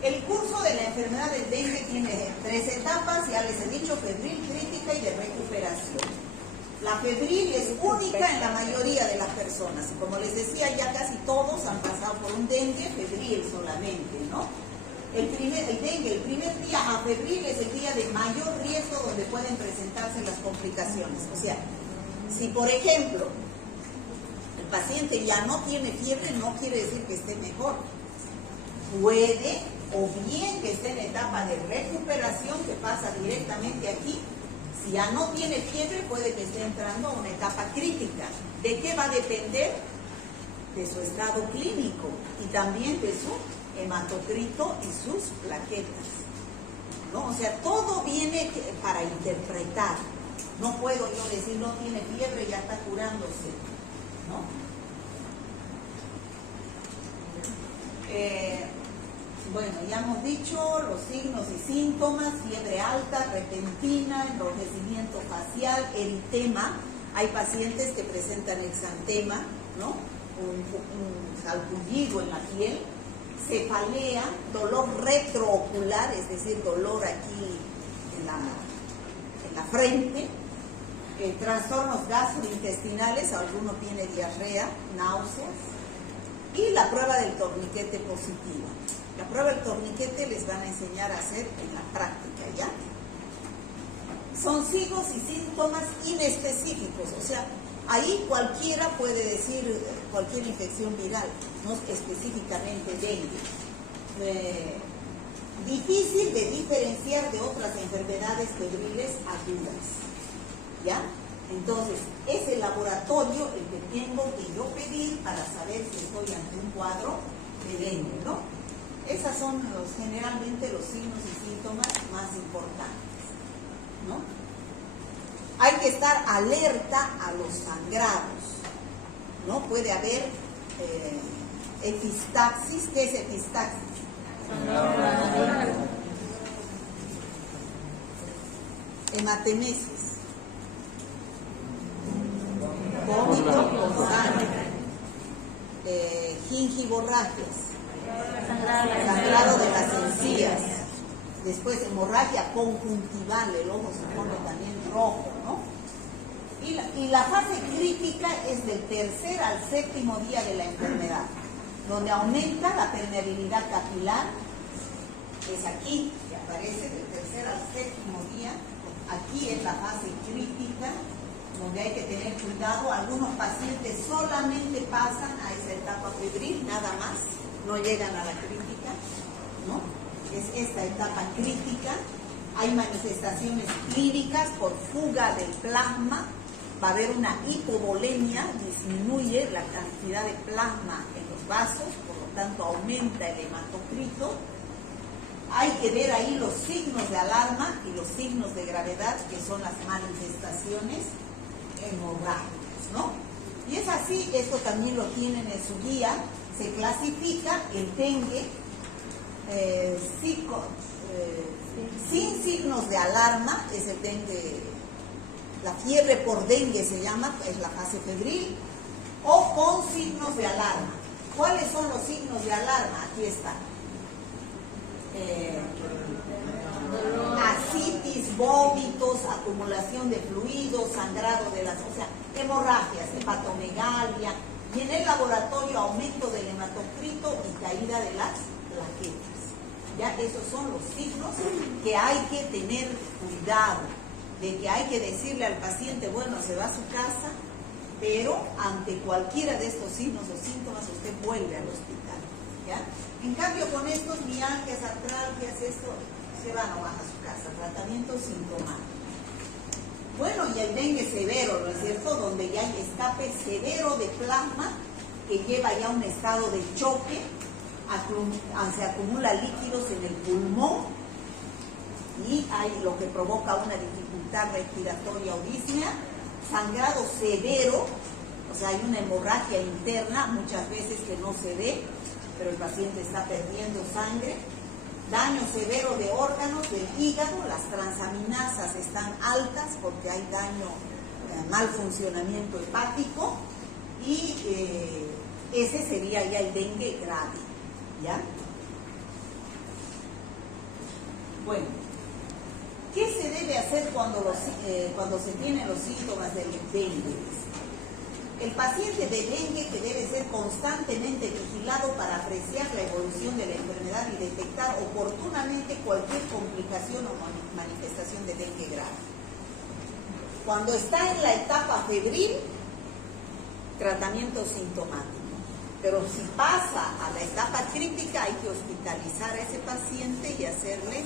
El curso de la enfermedad del dengue tiene 3 etapas, ya les he dicho, febril, crítica y de recuperación. La febril es única en la mayoría de las personas. Como les decía, ya casi todos han pasado por un dengue febril solamente, ¿no? El dengue, el primer día a febril es el día de mayor riesgo donde pueden presentarse las complicaciones. O sea, si por ejemplo el paciente ya no tiene fiebre, no quiere decir que esté mejor. Puede, o bien que esté en etapa de recuperación, que pasa directamente aquí. Si ya no tiene fiebre, puede que esté entrando a una etapa crítica. ¿De qué va a depender? De su estado clínico y también de su hematocrito y sus plaquetas, ¿no? O sea, todo viene para interpretar. No puedo yo decir no tiene fiebre, ya está curándose, ¿no? Bueno, ya hemos dicho los signos y síntomas: fiebre alta, repentina, enrojecimiento facial, eritema. Hay pacientes que presentan exantema, ¿no? Un salpullido en la piel, cefalea, dolor retroocular, es decir, dolor aquí en la frente, trastornos gastrointestinales, alguno tiene diarrea, náuseas, y la prueba del torniquete positiva. La prueba del torniquete les van a enseñar a hacer en la práctica, ¿ya? Son signos y síntomas inespecíficos, o sea, ahí cualquiera puede decir cualquier infección viral, no específicamente dengue. Difícil de diferenciar de otras enfermedades febriles agudas, ¿ya? Entonces, es el laboratorio el que tengo que yo pedir para saber si estoy ante un cuadro de dengue, ¿no? Esos son generalmente los signos y síntomas más importantes, ¿no? Hay que estar alerta a los sangrados, ¿no? Puede haber epistaxis. ¿Qué es epistaxis? Hematemesis, vómito con sangre, gingivorragias, sangrado de las encías, después hemorragia conjuntival, el ojo se pone también rojo, ¿no? Y la fase crítica es del 3er al 7º día de la enfermedad, donde aumenta la permeabilidad capilar, es aquí que aparece del 3er al 7º día. Aquí es la fase crítica, donde hay que tener cuidado. Algunos pacientes solamente pasan a esa etapa febril, nada más, no llegan a la crítica, ¿no? Es esta etapa crítica. Hay manifestaciones clínicas por fuga del plasma, va a haber una hipovolemia, disminuye la cantidad de plasma en los vasos, por lo tanto aumenta el hematocrito. Hay que ver ahí los signos de alarma y los signos de gravedad, que son las manifestaciones hemorrágicas, ¿no? Y es así, esto también lo tienen en su guía, se clasifica el dengue sin signos de alarma, es el dengue, la fiebre por dengue se llama, es la fase febril, o con signos de alarma. ¿Cuáles son los signos de alarma? Aquí está. Ascitis, vómitos, acumulación de fluidos, sangrado de las, o sea, hemorragias, hepatomegalia, y en el laboratorio aumento del hematocrito y caída de las plaquetas. Ya esos son los signos que hay que tener cuidado, de que hay que decirle al paciente, bueno, se va a su casa, pero ante cualquiera de estos signos o síntomas usted vuelve al hospital, ¿ya? En cambio, con estos mialgias, artralgias, esto, se va nomás a su casa, tratamiento sintomático. Bueno, y el dengue severo, ¿no es cierto?, donde ya hay escape severo de plasma, que lleva ya un estado de choque, se acumula líquidos en el pulmón, y hay lo que provoca una dificultad respiratoria o disnea, sangrado severo, o sea, hay una hemorragia interna, muchas veces que no se ve, pero el paciente está perdiendo sangre, daño severo de órganos del hígado, las transaminasas están altas porque hay daño, mal funcionamiento hepático, y ese sería ya el dengue grave, ¿ya? Bueno, ¿qué se debe hacer cuando se tienen los síntomas del dengue? El paciente de dengue que debe ser constantemente vigilado para apreciar la evolución de la enfermedad y detectar oportunamente cualquier complicación o manifestación de dengue grave. Cuando está en la etapa febril, tratamiento sintomático. Pero si pasa a la etapa crítica, hay que hospitalizar a ese paciente y hacerle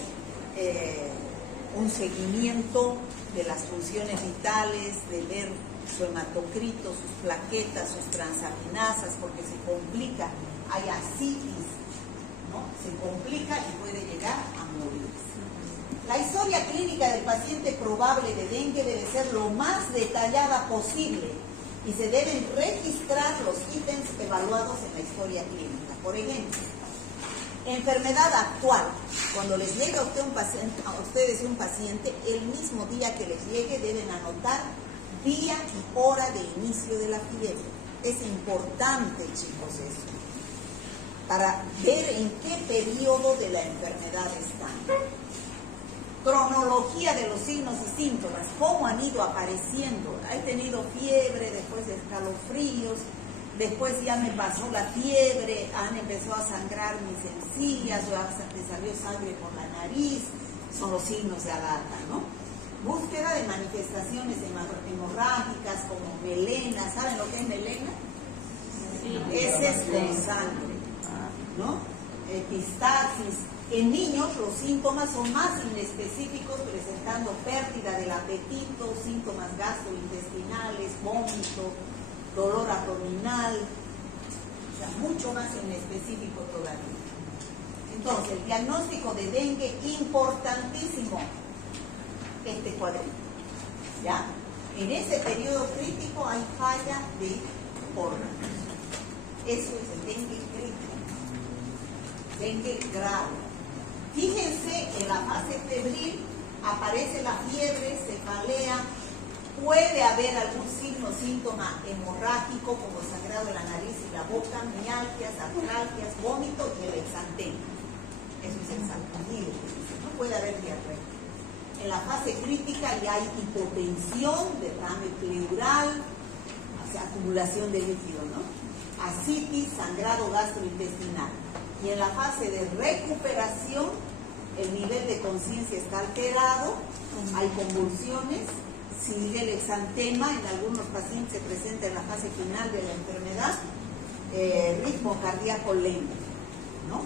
un seguimiento de las funciones vitales, de ver su hematocrito, sus plaquetas, sus transaminasas, porque se complica, hay ascitis, ¿no? Se complica y puede llegar a morir. La historia clínica del paciente probable de dengue debe ser lo más detallada posible y se deben registrar los ítems evaluados en la historia clínica. Por ejemplo, enfermedad actual. Cuando les llegue a ustedes un paciente, el mismo día que les llegue deben anotar día y hora de inicio de la fiebre. Es importante, chicos, eso. para ver en qué periodo de la enfermedad están. Cronología de los signos y síntomas, cómo han ido apareciendo. He tenido fiebre, después escalofríos, después ya me pasó la fiebre, empezó a sangrar mis encías, ya me salió sangre por la nariz, son los signos de alarma, ¿no? Búsqueda de manifestaciones hemorrágicas como melena. ¿Saben lo que es melena? Sí. Heces con sangre, ¿no? Epistaxis. En niños los síntomas son más inespecíficos, presentando pérdida del apetito, síntomas gastrointestinales, vómito, dolor abdominal, o sea, mucho más inespecífico todavía. Entonces, el diagnóstico de dengue, importantísimo, este cuadrito, ¿ya? En ese periodo crítico hay falla de órganos. Eso es el dengue crítico, dengue grave. Fíjense, en la fase febril aparece la fiebre, cefalea, puede haber algún signo o síntoma hemorrágico como sangrado en la nariz y la boca, mialgias, artralgias, vómito y el exantema. Eso es el salpullido, no puede haber diarrea. En la fase crítica ya hay hipotensión, derrame pleural, o sea, acumulación de líquido, ¿no? Ascitis, sangrado gastrointestinal. Y en la fase de recuperación, el nivel de conciencia está alterado, hay convulsiones, sigue el exantema, en algunos pacientes se presenta en la fase final de la enfermedad, ritmo cardíaco lento, ¿no?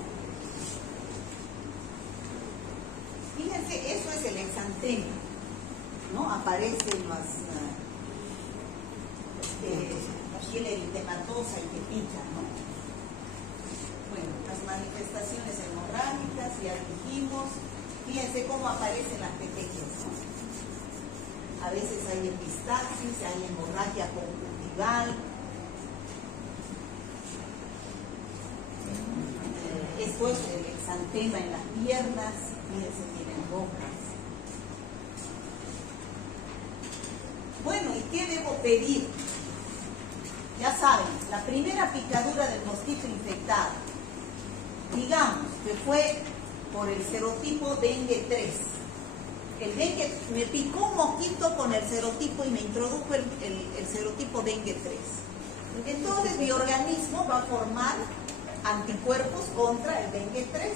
Fíjense, eso es el exantema, ¿no? Aparecen las piel eritematosa y que pica, ¿no? Bueno, las manifestaciones hemorrágicas, ya dijimos. Fíjense cómo aparecen las pequeñas, ¿no? A veces hay epistaxis, hay hemorragia conjuntival. Esto es el exantema en las piernas. Fíjense, tienen rocas. Bueno, ¿y qué debo pedir? Ya saben, la primera picadura del mosquito infectado, digamos que fue por el serotipo dengue 3. El dengue, me picó un mosquito con el serotipo y me introdujo el serotipo dengue 3. Entonces mi organismo va a formar anticuerpos contra el dengue 3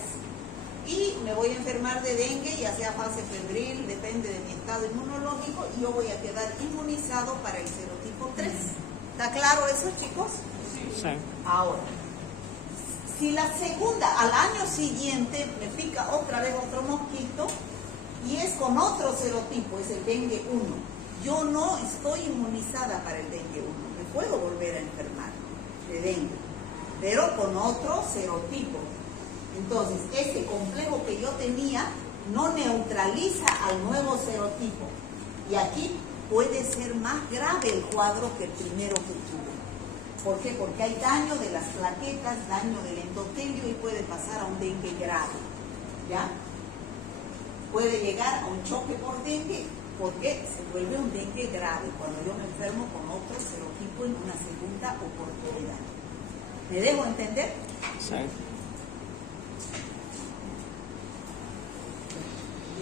y me voy a enfermar de dengue, ya sea fase febril, depende de mi estado inmunológico, y yo voy a quedar inmunizado para el serotipo 3. ¿Está claro eso, chicos? Sí. Ahora, si la segunda, al año siguiente, me pica otra vez otro mosquito y es con otro serotipo, es el dengue 1, yo no estoy inmunizada para el dengue 1, me puedo volver a enfermar de dengue, pero con otro serotipo. Entonces, este complejo que yo tenía no neutraliza al nuevo serotipo. Y aquí puede ser más grave el cuadro que el primero que tuve. ¿Por qué? Porque hay daño de las plaquetas, daño del endotelio y puede pasar a un dengue grave. ¿Ya? Puede llegar a un choque por dengue porque se vuelve un dengue grave cuando yo me enfermo con otro serotipo en una segunda oportunidad. ¿Me dejo entender? Sí.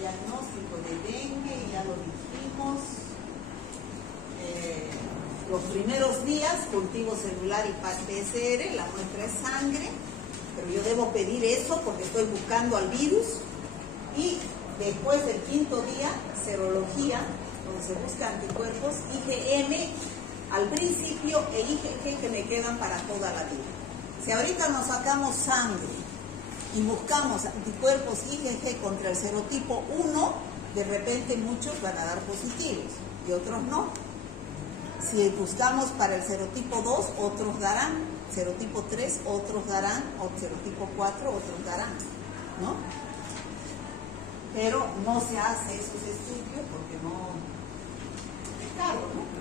Diagnóstico de dengue, ya lo dijimos. Los primeros días, cultivo celular y PCR, la muestra es sangre, pero yo debo pedir eso porque estoy buscando al virus. Y después del quinto día, serología, donde se busca anticuerpos, IgM al principio e IgG que me quedan para toda la vida. Si ahorita nos sacamos sangre y buscamos anticuerpos IgG contra el serotipo 1, de repente muchos van a dar positivos y otros no. Si buscamos para el serotipo 2, otros darán, serotipo 3, otros darán, o serotipo 4, otros darán, ¿no? Pero no se hace esos estudios porque no es caro, ¿no?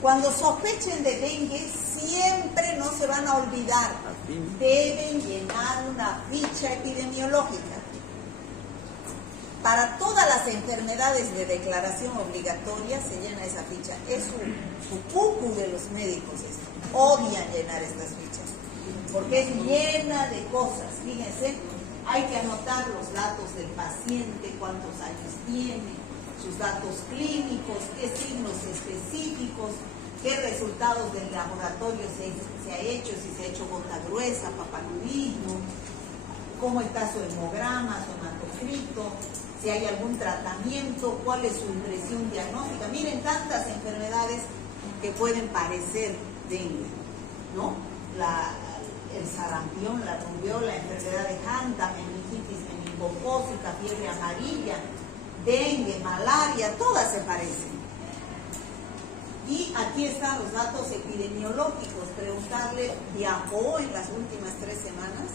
Cuando sospechen de dengue, siempre no se van a olvidar, deben llenar una ficha epidemiológica. Para todas las enfermedades de declaración obligatoria se llena esa ficha. Es su cucu de los médicos esto. Odian llenar estas fichas. porque es llena de cosas. Fíjense, hay que anotar los datos del paciente, cuántos años tiene, sus datos clínicos, qué signos específicos, qué resultados del laboratorio se ha hecho, si se ha hecho gota gruesa, papilodismo, cómo está su hemograma, su hematocrito, si hay algún tratamiento, cuál es su impresión diagnóstica. Miren tantas enfermedades que pueden parecer dengue, ¿no? El sarampión, la rubiola, la enfermedad de Hanta, meningitis meningocócica, fiebre amarilla, dengue, malaria, todas se parecen. Y aquí están los datos epidemiológicos. Preguntarle, ¿viajó en las últimas 3 semanas?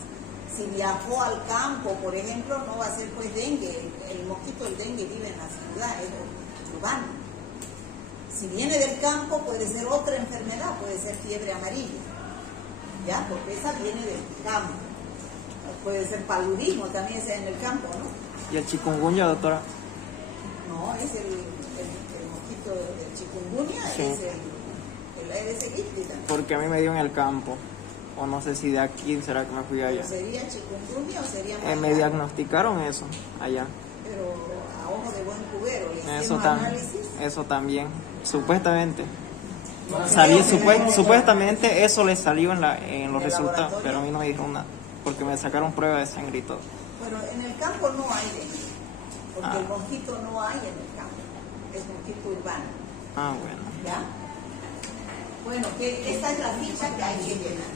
Si viajó al campo, por ejemplo, no va a ser pues dengue. El mosquito del dengue vive en la ciudad, es urbano. Si viene del campo, puede ser otra enfermedad, puede ser fiebre amarilla, ¿ya? Porque esa viene del campo. Puede ser paludismo, también sea en el campo, ¿no? ¿Y el chikungunya, doctora? No, es el mosquito del chikungunya, Sí. es el Aedes aegypti. Porque a mí me dio en el campo. O no sé si de aquí será que me fui allá. ¿Sería chikungunya o sería Me malaria? diagnosticaron eso allá. Pero a ojo de buen cubero, y Eso, análisis. eso también. Supuestamente. No Salí, creo que supuestamente eso le salió en los ¿En el resultados, laboratorio? pero a mí no me dijeron nada. Porque me sacaron prueba de sangre y todo. Bueno, en el campo no hay dengue, porque Ah. el mosquito no hay en el campo, es mosquito urbano, Ah, bueno. ¿ya? Bueno, que esta es la ficha que hay que llenar.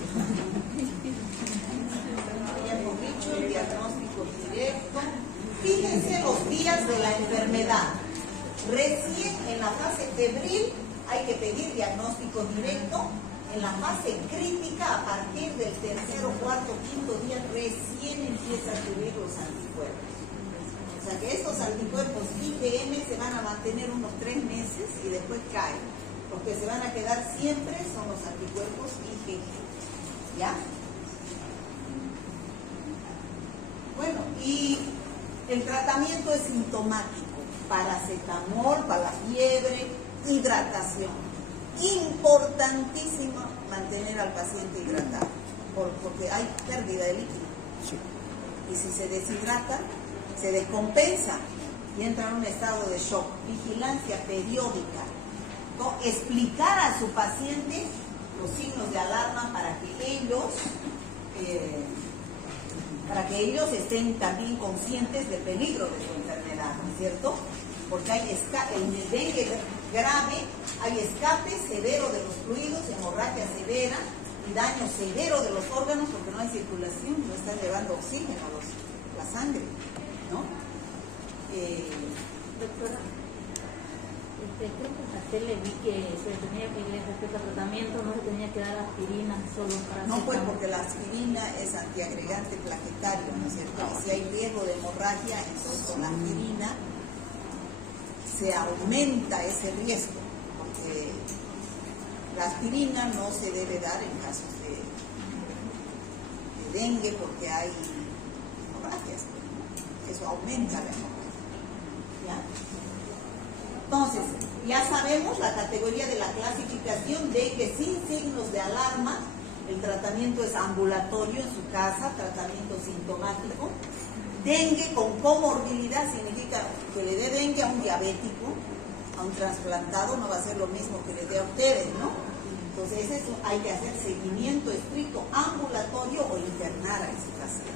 Ya hemos dicho el diagnóstico directo. Fíjense los días de la enfermedad. Recién en la fase febril hay que pedir diagnóstico directo. En la fase crítica, a partir del 3.º, 4.º, 5.º día, recién empieza a subir los anticuerpos. O sea que estos anticuerpos IgM se van a mantener unos 3 meses y después caen. Los que se van a quedar siempre son los anticuerpos IgG. ¿Ya? Bueno, y el tratamiento es sintomático. Paracetamol para la fiebre, hidratación. Importantísimo mantener al paciente hidratado, porque hay pérdida de líquido. Sí. Y si se deshidrata, se descompensa y entra en un estado de shock. Vigilancia periódica. ¿No? Explicar a su paciente los signos de alarma para que ellos estén también conscientes del peligro de su enfermedad, ¿no es cierto? Porque en el dengue grave hay escape severo de los fluidos, hemorragia severa y daño severo de los órganos porque no hay circulación, no están llevando oxígeno a la sangre, ¿no? Doctora, creo que en la tele vi que se tenía que ir respecto al tratamiento, no se tenía que dar aspirina solo para... No, pues porque la aspirina es antiagregante plaquetario, ¿no es cierto? Y si hay riesgo de hemorragia, entonces con la aspirina se aumenta ese riesgo, porque la aspirina no se debe dar en casos de dengue porque hay hemorragias, ¿no? Eso aumenta la hemorragia. ¿Ya? Entonces, ya sabemos la categoría de la clasificación de que sin signos de alarma, el tratamiento es ambulatorio en su casa, tratamiento sintomático. Dengue con comorbilidad significa que le dé dengue a un diabético, a un trasplantado, no va a ser lo mismo que le dé a ustedes, ¿no? Entonces hay que hacer seguimiento estricto ambulatorio o internar a ese paciente.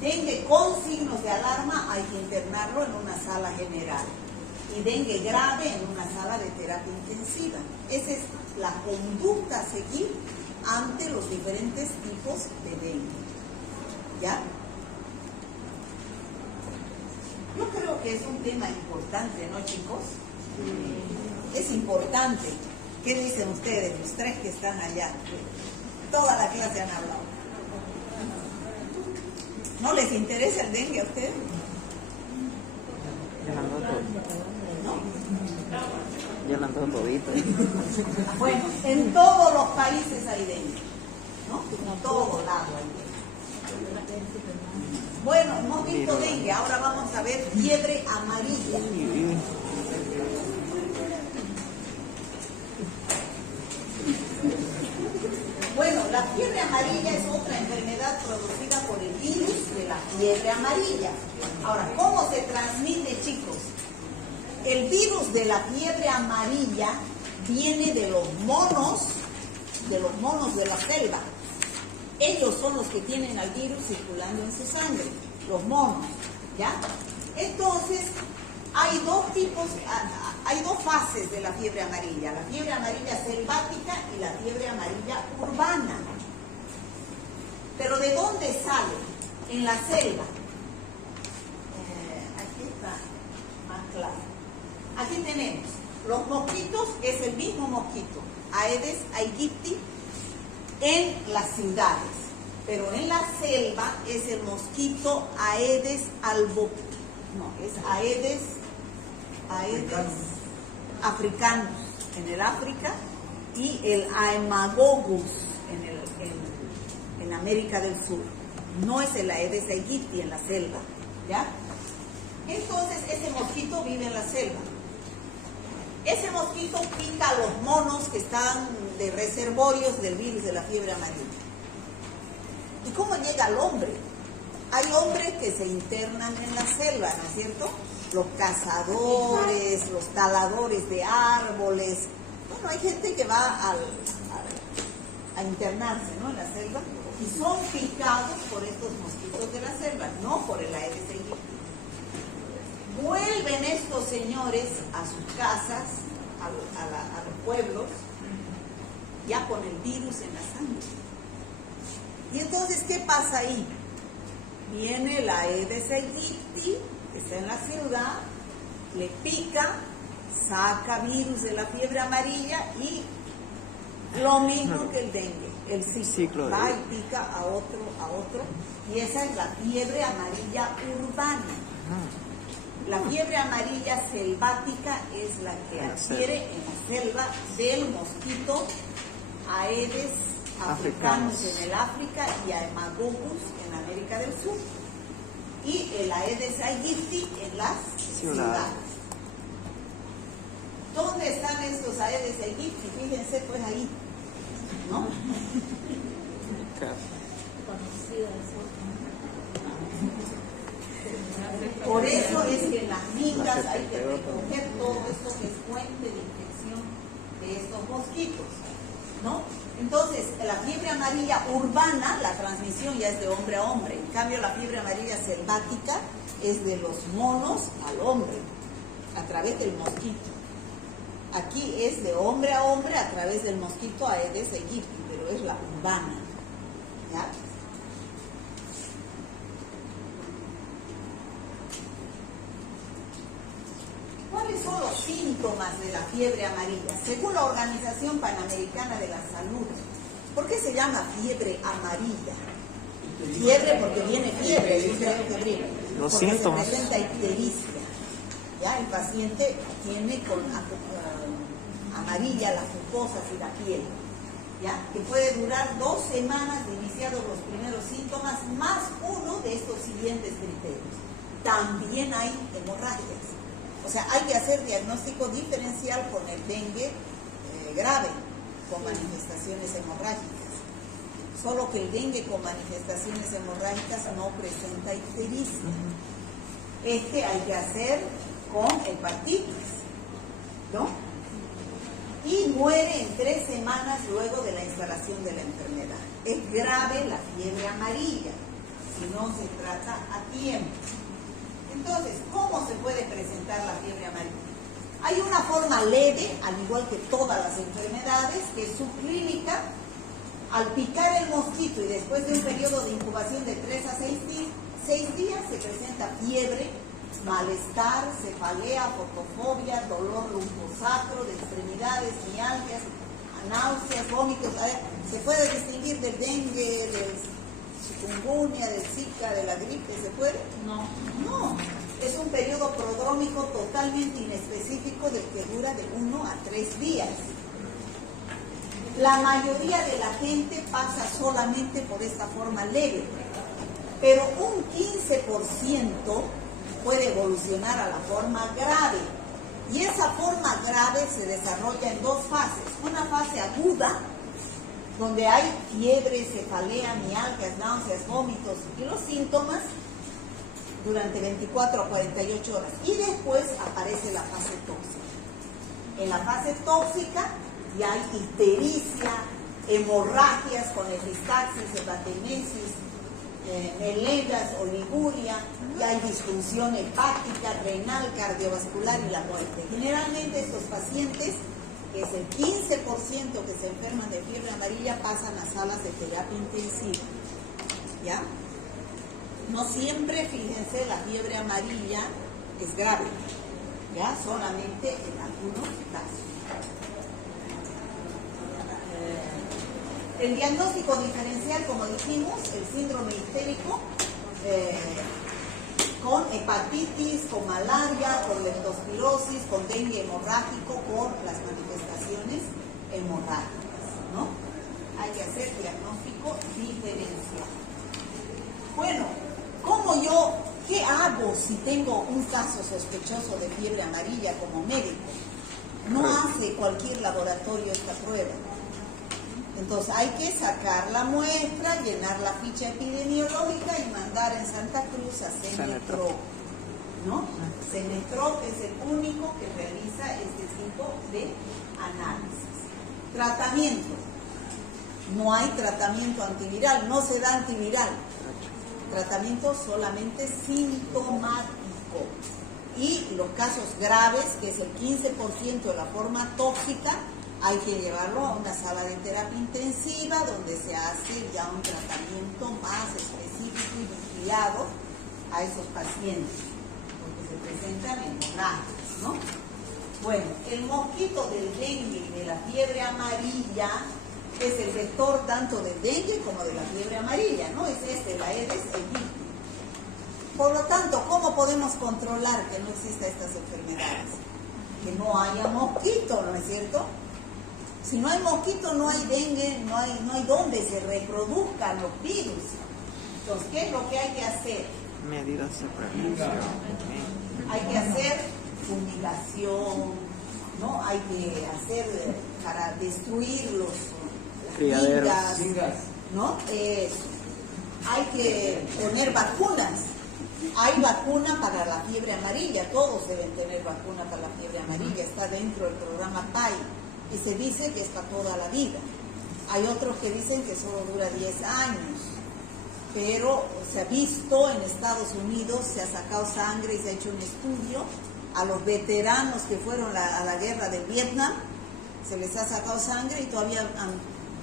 Dengue con signos de alarma hay que internarlo en una sala general y dengue grave en una sala de terapia intensiva. Esa es la conducta a seguir ante los diferentes tipos de dengue. ¿Ya? Yo creo que es un tema importante, ¿no, chicos? Es importante. ¿Qué dicen ustedes, los 3 que están allá? Toda la clase han hablado. ¿No les interesa el dengue a ustedes? Ya lo han dado todito. Bueno, en todos los países hay dengue, ¿no? En todos lados hay dengue. Bueno, hemos visto dengue, ahora vamos a ver fiebre amarilla. Bueno, la fiebre amarilla es otra enfermedad producida por el virus de la fiebre amarilla. Ahora, ¿cómo se transmite, chicos? El virus de la fiebre amarilla viene de los monos de la selva. Ellos son los que tienen al virus circulando en su sangre, los monos, ¿ya? Entonces, hay dos tipos, hay dos fases de la fiebre amarilla: la fiebre amarilla selvática y la fiebre amarilla urbana. Pero ¿de dónde sale? En la selva. Aquí está más claro. Aquí tenemos los mosquitos, es el mismo mosquito, Aedes aegypti, en las ciudades, pero en la selva es el mosquito Aedes albopicus, no, es Aedes africanus en el África, y el Aemagogus en América del Sur. No es el Aedes aegypti en la selva, ¿ya? Entonces ese mosquito vive en la selva. Ese mosquito pica a los monos que están de reservorios del virus de la fiebre amarilla. ¿Y cómo llega al hombre? Hay hombres que se internan en la selva, ¿no es cierto? Los cazadores, los taladores de árboles. Bueno, hay gente que va a internarse, ¿no?, en la selva, y son picados por estos mosquitos de la selva, no por el Aedes aegypti. Vuelven estos señores a sus casas, a los pueblos, ya con el virus en la sangre. Y entonces, ¿qué pasa ahí? Viene el Aedes aegypti, que está en la ciudad, le pica, saca virus de la fiebre amarilla y lo mismo que el dengue, el ciclo va y pica a otro, y esa es la fiebre amarilla urbana. La fiebre amarilla selvática es la que adquiere en la selva del mosquito Aedes africanus en el África y Aemagogus en América del Sur, y el Aedes aegypti en las ciudades. ¿Dónde están estos Aedes aegypti? Fíjense pues ahí, ¿no? Por eso es que en las migas hay que recoger todo esto que es fuente de infección de estos mosquitos, ¿no? Entonces, la fiebre amarilla urbana, la transmisión ya es de hombre a hombre. En cambio, la fiebre amarilla selvática es de los monos al hombre, a través del mosquito. Aquí es de hombre a hombre a través del mosquito Aedes aegypti, pero es la urbana, ¿ya? ¿Cuáles son los síntomas de la fiebre amarilla? Según la Organización Panamericana de la Salud, ¿por qué se llama fiebre amarilla? Fiebre porque viene fiebre, febril. Los porque síntomas. se presenta ictericia. Ya el paciente tiene con amarilla las mucosas y la piel, ya, que puede durar 2 semanas de iniciados los primeros síntomas, más uno de estos siguientes criterios. También hay hemorragias. O sea, hay que hacer diagnóstico diferencial con el dengue grave, con manifestaciones hemorrágicas. Solo que el dengue con manifestaciones hemorrágicas no presenta ictericia. Este hay que hacer con hepatitis, ¿no? Y muere en 3 semanas luego de la instalación de la enfermedad. Es grave la fiebre amarilla si no se trata a tiempo. Entonces, ¿cómo se puede presentar la fiebre amarilla? Hay una forma leve, al igual que todas las enfermedades, que es subclínica. Al picar el mosquito y después de un periodo de incubación de 3 a 6 días, se presenta fiebre, malestar, cefalea, fotofobia, dolor lumbosacro de extremidades, mialgias, náuseas, vómitos. Se puede distinguir del dengue, del chikungunya, del zika, de la gripe, ¿se puede? No. No, es un periodo prodrómico totalmente inespecífico del que dura de 1 a 3 días. La mayoría de la gente pasa solamente por esta forma leve, pero un 15% puede evolucionar a la forma grave. Y esa forma grave se desarrolla en 2 fases. Una fase aguda, donde hay fiebre, cefalea, mialgias, náuseas, vómitos y los síntomas durante 24 a 48 horas. Y después aparece la fase tóxica. En la fase tóxica ya hay ictericia, hemorragias con epistaxis, hepatimesis, melenas, oliguria, y hay disfunción hepática, renal, cardiovascular y la muerte. Generalmente estos pacientes, que es el 15% que se enferman de fiebre amarilla, pasan a salas de terapia intensiva. ¿Ya? No siempre, fíjense, la fiebre amarilla es grave, ¿ya? Solamente en algunos casos. El diagnóstico diferencial, como dijimos, el síndrome ictérico, con hepatitis, con malaria, con leptospirosis, con dengue hemorrágico, por las manifestaciones hemorrágicas, ¿no? Hay que hacer diagnóstico diferencial. Bueno, ¿qué hago si tengo un caso sospechoso de fiebre amarilla como médico? No hace cualquier laboratorio esta prueba. Entonces hay que sacar la muestra, llenar la ficha epidemiológica y mandar en Santa Cruz a Cenetrop, ¿no? Cenetrop es el único que realiza este tipo de análisis. Tratamiento. No hay tratamiento antiviral, no se da antiviral. Tratamiento solamente sintomático. Y los casos graves, que es el 15% de la forma tóxica, hay que llevarlo a una sala de terapia intensiva donde se hace ya un tratamiento más específico y guiado a esos pacientes, porque se presentan hemorragias, ¿no? Bueno, el mosquito del dengue y de la fiebre amarilla es el vector tanto del dengue como de la fiebre amarilla, ¿no? Es la Aedes aegypti. Por lo tanto, ¿cómo podemos controlar que no existan estas enfermedades? Que no haya mosquito, ¿no es cierto? Si no hay mosquito, no hay dengue, no hay donde se reproduzcan los virus. Entonces, ¿qué es lo que hay que hacer? Medidas de prevención. Hay que hacer fumigación, ¿no? Hay que hacer para destruir las vigas, ¿no? Hay que poner vacunas. Hay vacuna para la fiebre amarilla, todos deben tener vacuna para la fiebre amarilla, está dentro del programa PAI. Y se dice que es para toda la vida. Hay otros que dicen que solo dura 10 años, pero se ha visto en Estados Unidos, se ha sacado sangre y se ha hecho un estudio a los veteranos que fueron a la guerra de Vietnam, se les ha sacado sangre y todavía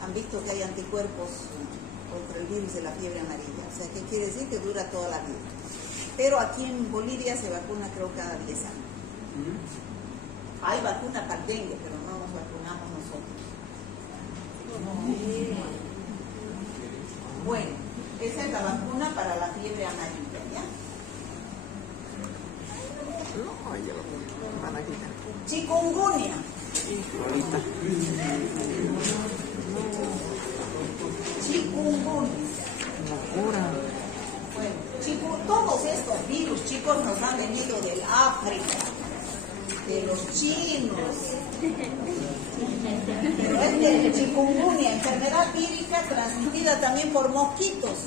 han visto que hay anticuerpos contra el virus de la fiebre amarilla. O sea, ¿qué quiere decir? Que dura toda la vida. Pero aquí en Bolivia se vacuna creo cada 10 años. Hay vacuna para el dengue, pero no nos vacunamos nosotros. Bueno, esa es la vacuna para la fiebre amarilla, ¿ya? No, ya lo van a quitar. Chikungunya. Ahorita. Chikungunya. Locura. Bueno, todos estos virus, chicos, nos han venido del África, de los chinos. Pero es de chikungunya, enfermedad vírica transmitida también por mosquitos.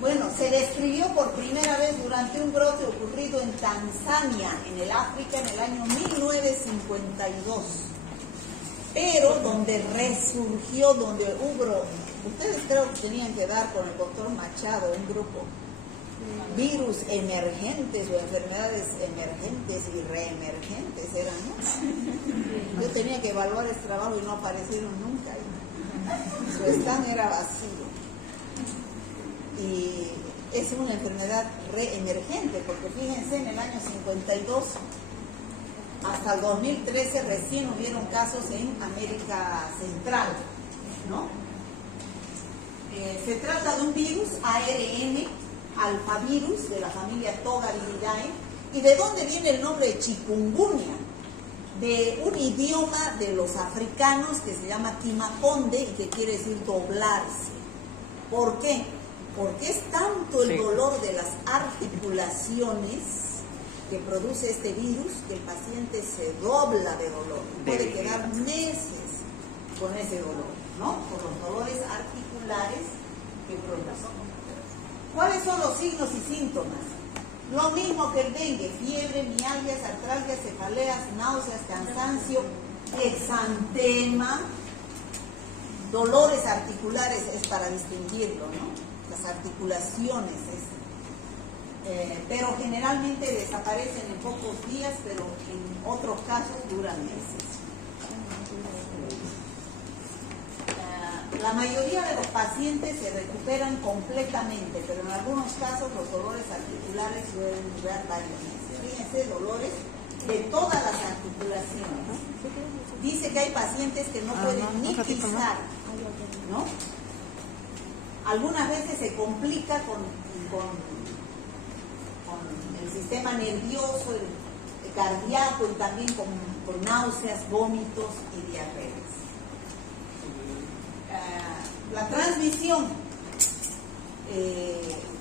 Bueno, se describió por primera vez durante un brote ocurrido en Tanzania, en el África, en el año 1952. Pero donde resurgió, donde hubo, ustedes creo que tenían que dar con el doctor Machado, un grupo, virus emergentes o enfermedades emergentes y reemergentes eran, ¿no? Yo tenía que evaluar ese trabajo y no aparecieron nunca. Su stand era vacío. Y es una enfermedad reemergente, porque fíjense, en el año 52 hasta el 2013 recién hubieron casos en América Central, ¿no? Se trata de un virus ARN, alfavirus, de la familia Togaviridae. ¿Y de dónde viene el nombre de chikungunya? De un idioma de los africanos que se llama timaconde y que quiere decir doblarse. ¿Por qué? Porque es tanto el dolor de las articulaciones que produce este virus que el paciente se dobla de dolor. Puede quedar meses con ese dolor. ¿no? Por los dolores articulares que produce. ¿Cuáles son los signos y síntomas? Lo mismo que el dengue: fiebre, mialgias, artralgias, cefaleas, náuseas, cansancio, exantema, dolores articulares, es para distinguirlo, ¿no? Las articulaciones, pero generalmente desaparecen en pocos días, pero en otros casos duran meses. La mayoría de los pacientes se recuperan completamente, pero en algunos casos los dolores articulares pueden durar varios meses. Fíjense, dolores de todas las articulaciones. Dice que hay pacientes que no pueden ni pisar, ¿no? Algunas veces se complica con el sistema nervioso, el cardíaco, y también con náuseas, vómitos y diarreas. La transmisión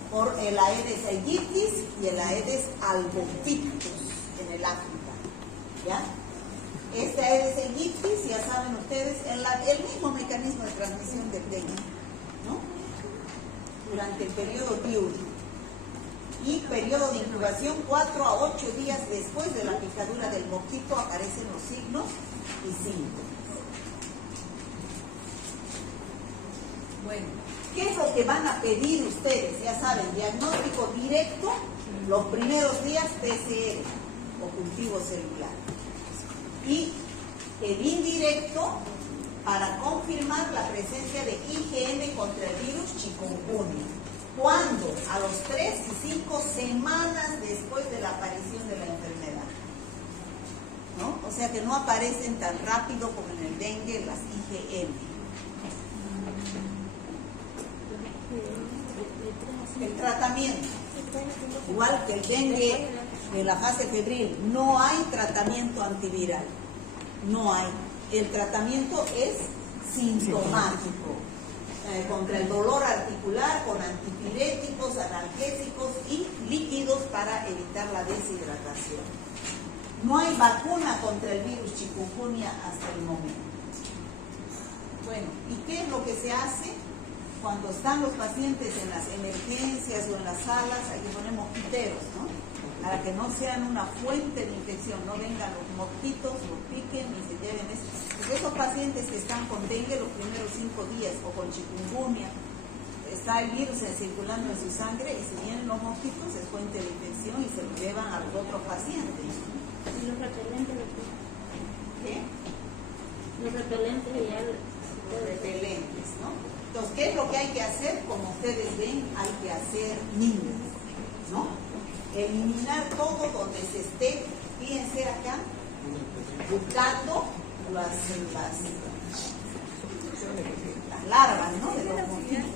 por el Aedes aegypti y el Aedes albopictus en el África, ¿ya? Este Aedes aegypti, ya saben ustedes, el mismo mecanismo de transmisión del dengue, ¿no? Durante el periodo diurno y periodo de incubación 4 a 8 días después de la picadura del mosquito aparecen los signos y síntomas. Bueno, ¿qué es lo que van a pedir ustedes? Ya saben, diagnóstico directo, los primeros días PCR o cultivo celular. Y el indirecto para confirmar la presencia de IgM contra el virus chikungunya. ¿Cuándo? A los 3 y 5 semanas después de la aparición de la enfermedad, ¿no? O sea que no aparecen tan rápido como en el dengue las IgM. El tratamiento, igual que el dengue de la fase febril, no hay tratamiento antiviral, no hay. El tratamiento es sintomático, contra el dolor articular, con antipiréticos, analgésicos y líquidos para evitar la deshidratación. No hay vacuna contra el virus chikungunya hasta el momento. Bueno, ¿y qué es lo que se hace? Cuando están los pacientes en las emergencias o en las salas, hay que poner mosquiteros, ¿no? Para que no sean una fuente de infección, no vengan los mosquitos, los piquen y se lleven eso. Porque esos pacientes que están con dengue los primeros 5 días o con chikungunya, está el virus circulando en su sangre y si vienen los mosquitos es fuente de infección y se lo llevan a los otros pacientes. ¿Y los repelentes? ¿Qué? Los repelentes ya... Los repelentes, ¿no? Entonces, ¿qué es lo que hay que hacer? Como ustedes ven, hay que hacer niños, ¿no? Eliminar todo donde se esté, fíjense acá, buscando las larvas, ¿no? De los mosquitos.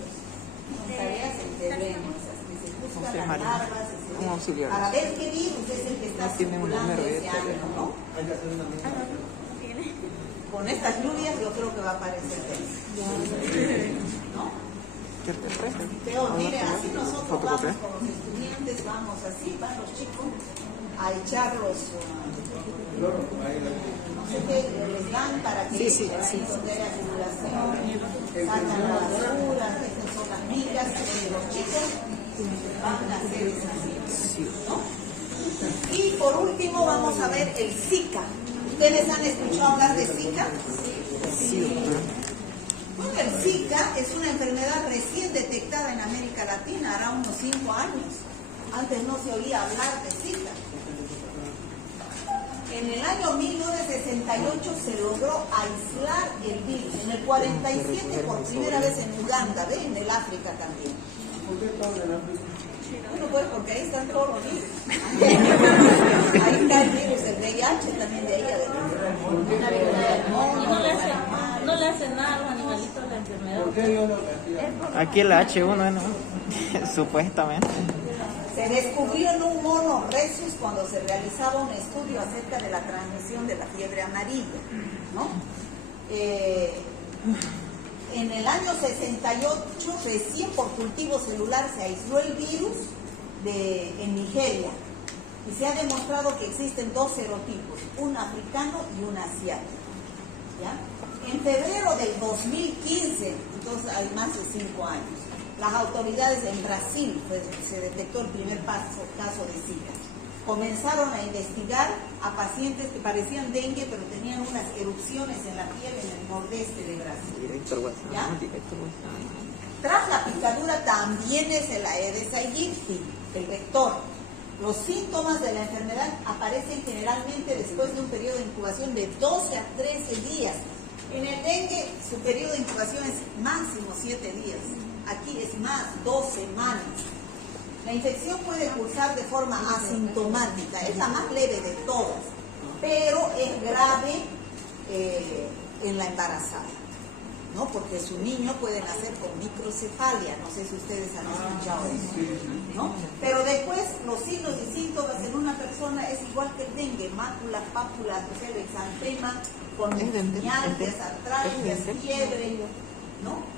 Son tareas emblemáticas, que se buscan las larvas, para ver qué virus es el que está circulando ese año, ¿no? Con estas lluvias yo creo que va a aparecer dengue, ¿no? Pero mire, así nosotros vamos con los estudiantes, vamos así, van los chicos a echar los, no sé qué, les dan para que donde haya circulación, sacan la basura, esas son las migas, los chicos van a hacer esas, ¿no? Y por último vamos a ver el Zika. ¿Ustedes han escuchado hablar de Zika? Sí. Bueno, el Zika es una enfermedad recién detectada en América Latina, hará unos 5 años. Antes no se oía hablar de Zika. En el año 1968 se logró aislar el virus. En el 47 por primera vez en Uganda, ¿ve? En el África también. ¿Por qué estaban en África? Bueno, pues porque ahí están todos los virus. Ahí está el virus, el VIH también de ella. Y no le hace nada a los animalitos la enfermedad. ¿Por qué yo no hacía? Aquí el H1, ¿no? Supuestamente. Se descubrió en un mono rhesus cuando se realizaba un estudio acerca de la transmisión de la fiebre amarilla, ¿no? En el año 68, recién por cultivo celular, se aisló el virus en Nigeria y se ha demostrado que existen 2 serotipos, un africano y un asiático. ¿Ya? En febrero del 2015, entonces hay más de 5 años, las autoridades en Brasil, pues, se detectó el primer caso de Zika. Comenzaron a investigar a pacientes que parecían dengue, pero tenían unas erupciones en la piel en el nordeste de Brasil. Director WhatsApp, ¿Ya? director WhatsApp. Tras la picadura también es el Aedes aegypti, el vector. Los síntomas de la enfermedad aparecen generalmente después de un periodo de incubación de 12 a 13 días. En el dengue su periodo de incubación es máximo 7 días. Aquí es más, 2 semanas. La infección puede cursar de forma asintomática, es la más leve de todas, pero es grave en la embarazada, ¿no? Porque su niño puede nacer con microcefalia, no sé si ustedes han escuchado eso, ¿no? Pero después los signos y síntomas en una persona es igual que el dengue: máculas, pápulas, exantema, con mialgias, artralgias, fiebre, ¿no?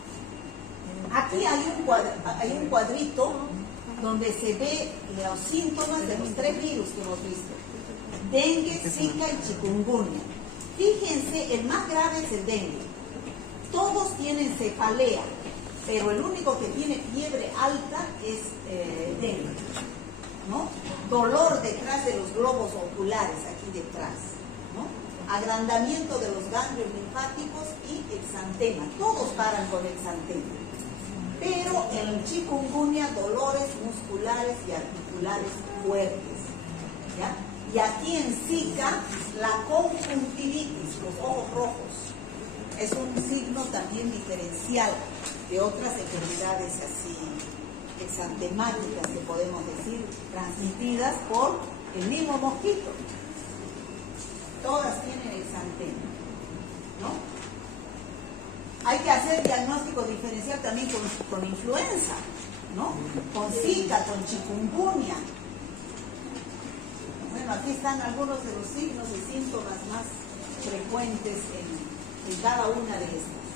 Aquí hay un cuadrito donde se ve los síntomas de los 3 virus que hemos visto: dengue, zika y chikungunya. Fíjense, el más grave es el dengue. Todos tienen cefalea, pero el único que tiene fiebre alta es dengue, ¿no? Dolor detrás de los globos oculares, aquí detrás, ¿no? Agrandamiento de los ganglios linfáticos y exantema. Todos paran con exantema. Pero en chikungunya, dolores musculares y articulares fuertes, ¿ya? Y aquí en Zika, la conjuntivitis, los ojos rojos, es un signo también diferencial de otras enfermedades así exantemáticas, que podemos decir, transmitidas por el mismo mosquito. Todas tienen exantema, ¿no? Hay que hacer diagnóstico diferencial también con influenza, ¿no? Con Zika, con chikungunya. Bueno, aquí están algunos de los signos y síntomas más frecuentes en cada una de estas.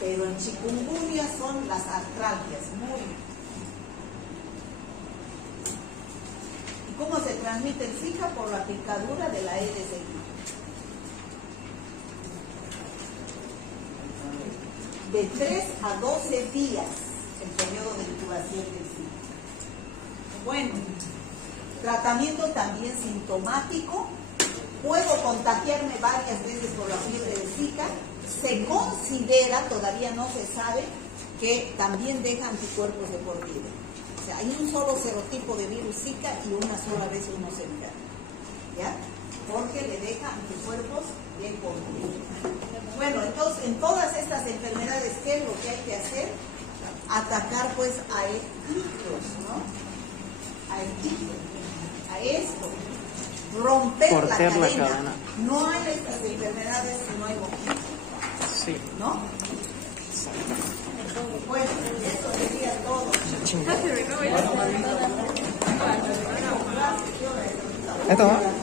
Pero en chikungunya son las artralgias, ¿Y cómo se transmite el Zika? Por la picadura de la Aedes aegypti. De 3 a 12 días el periodo de incubación del Zika. Bueno, tratamiento también sintomático. Puedo contagiarme varias veces por la fiebre de Zika. Se considera, todavía no se sabe, que también deja anticuerpos de por vida. O sea, hay un solo serotipo de virus Zika y una sola vez uno se enferma, ¿ya? Porque le deja anticuerpos de por vida. Bueno, entonces, en todas estas enfermedades, ¿qué es lo que hay que hacer? Atacar, pues, a estos, ¿no? A estos, a esto. Romper la cadena. No hay estas enfermedades si no hay mosquitos. Sí. ¿No? Bueno, eso sería todo. ¿Esto va?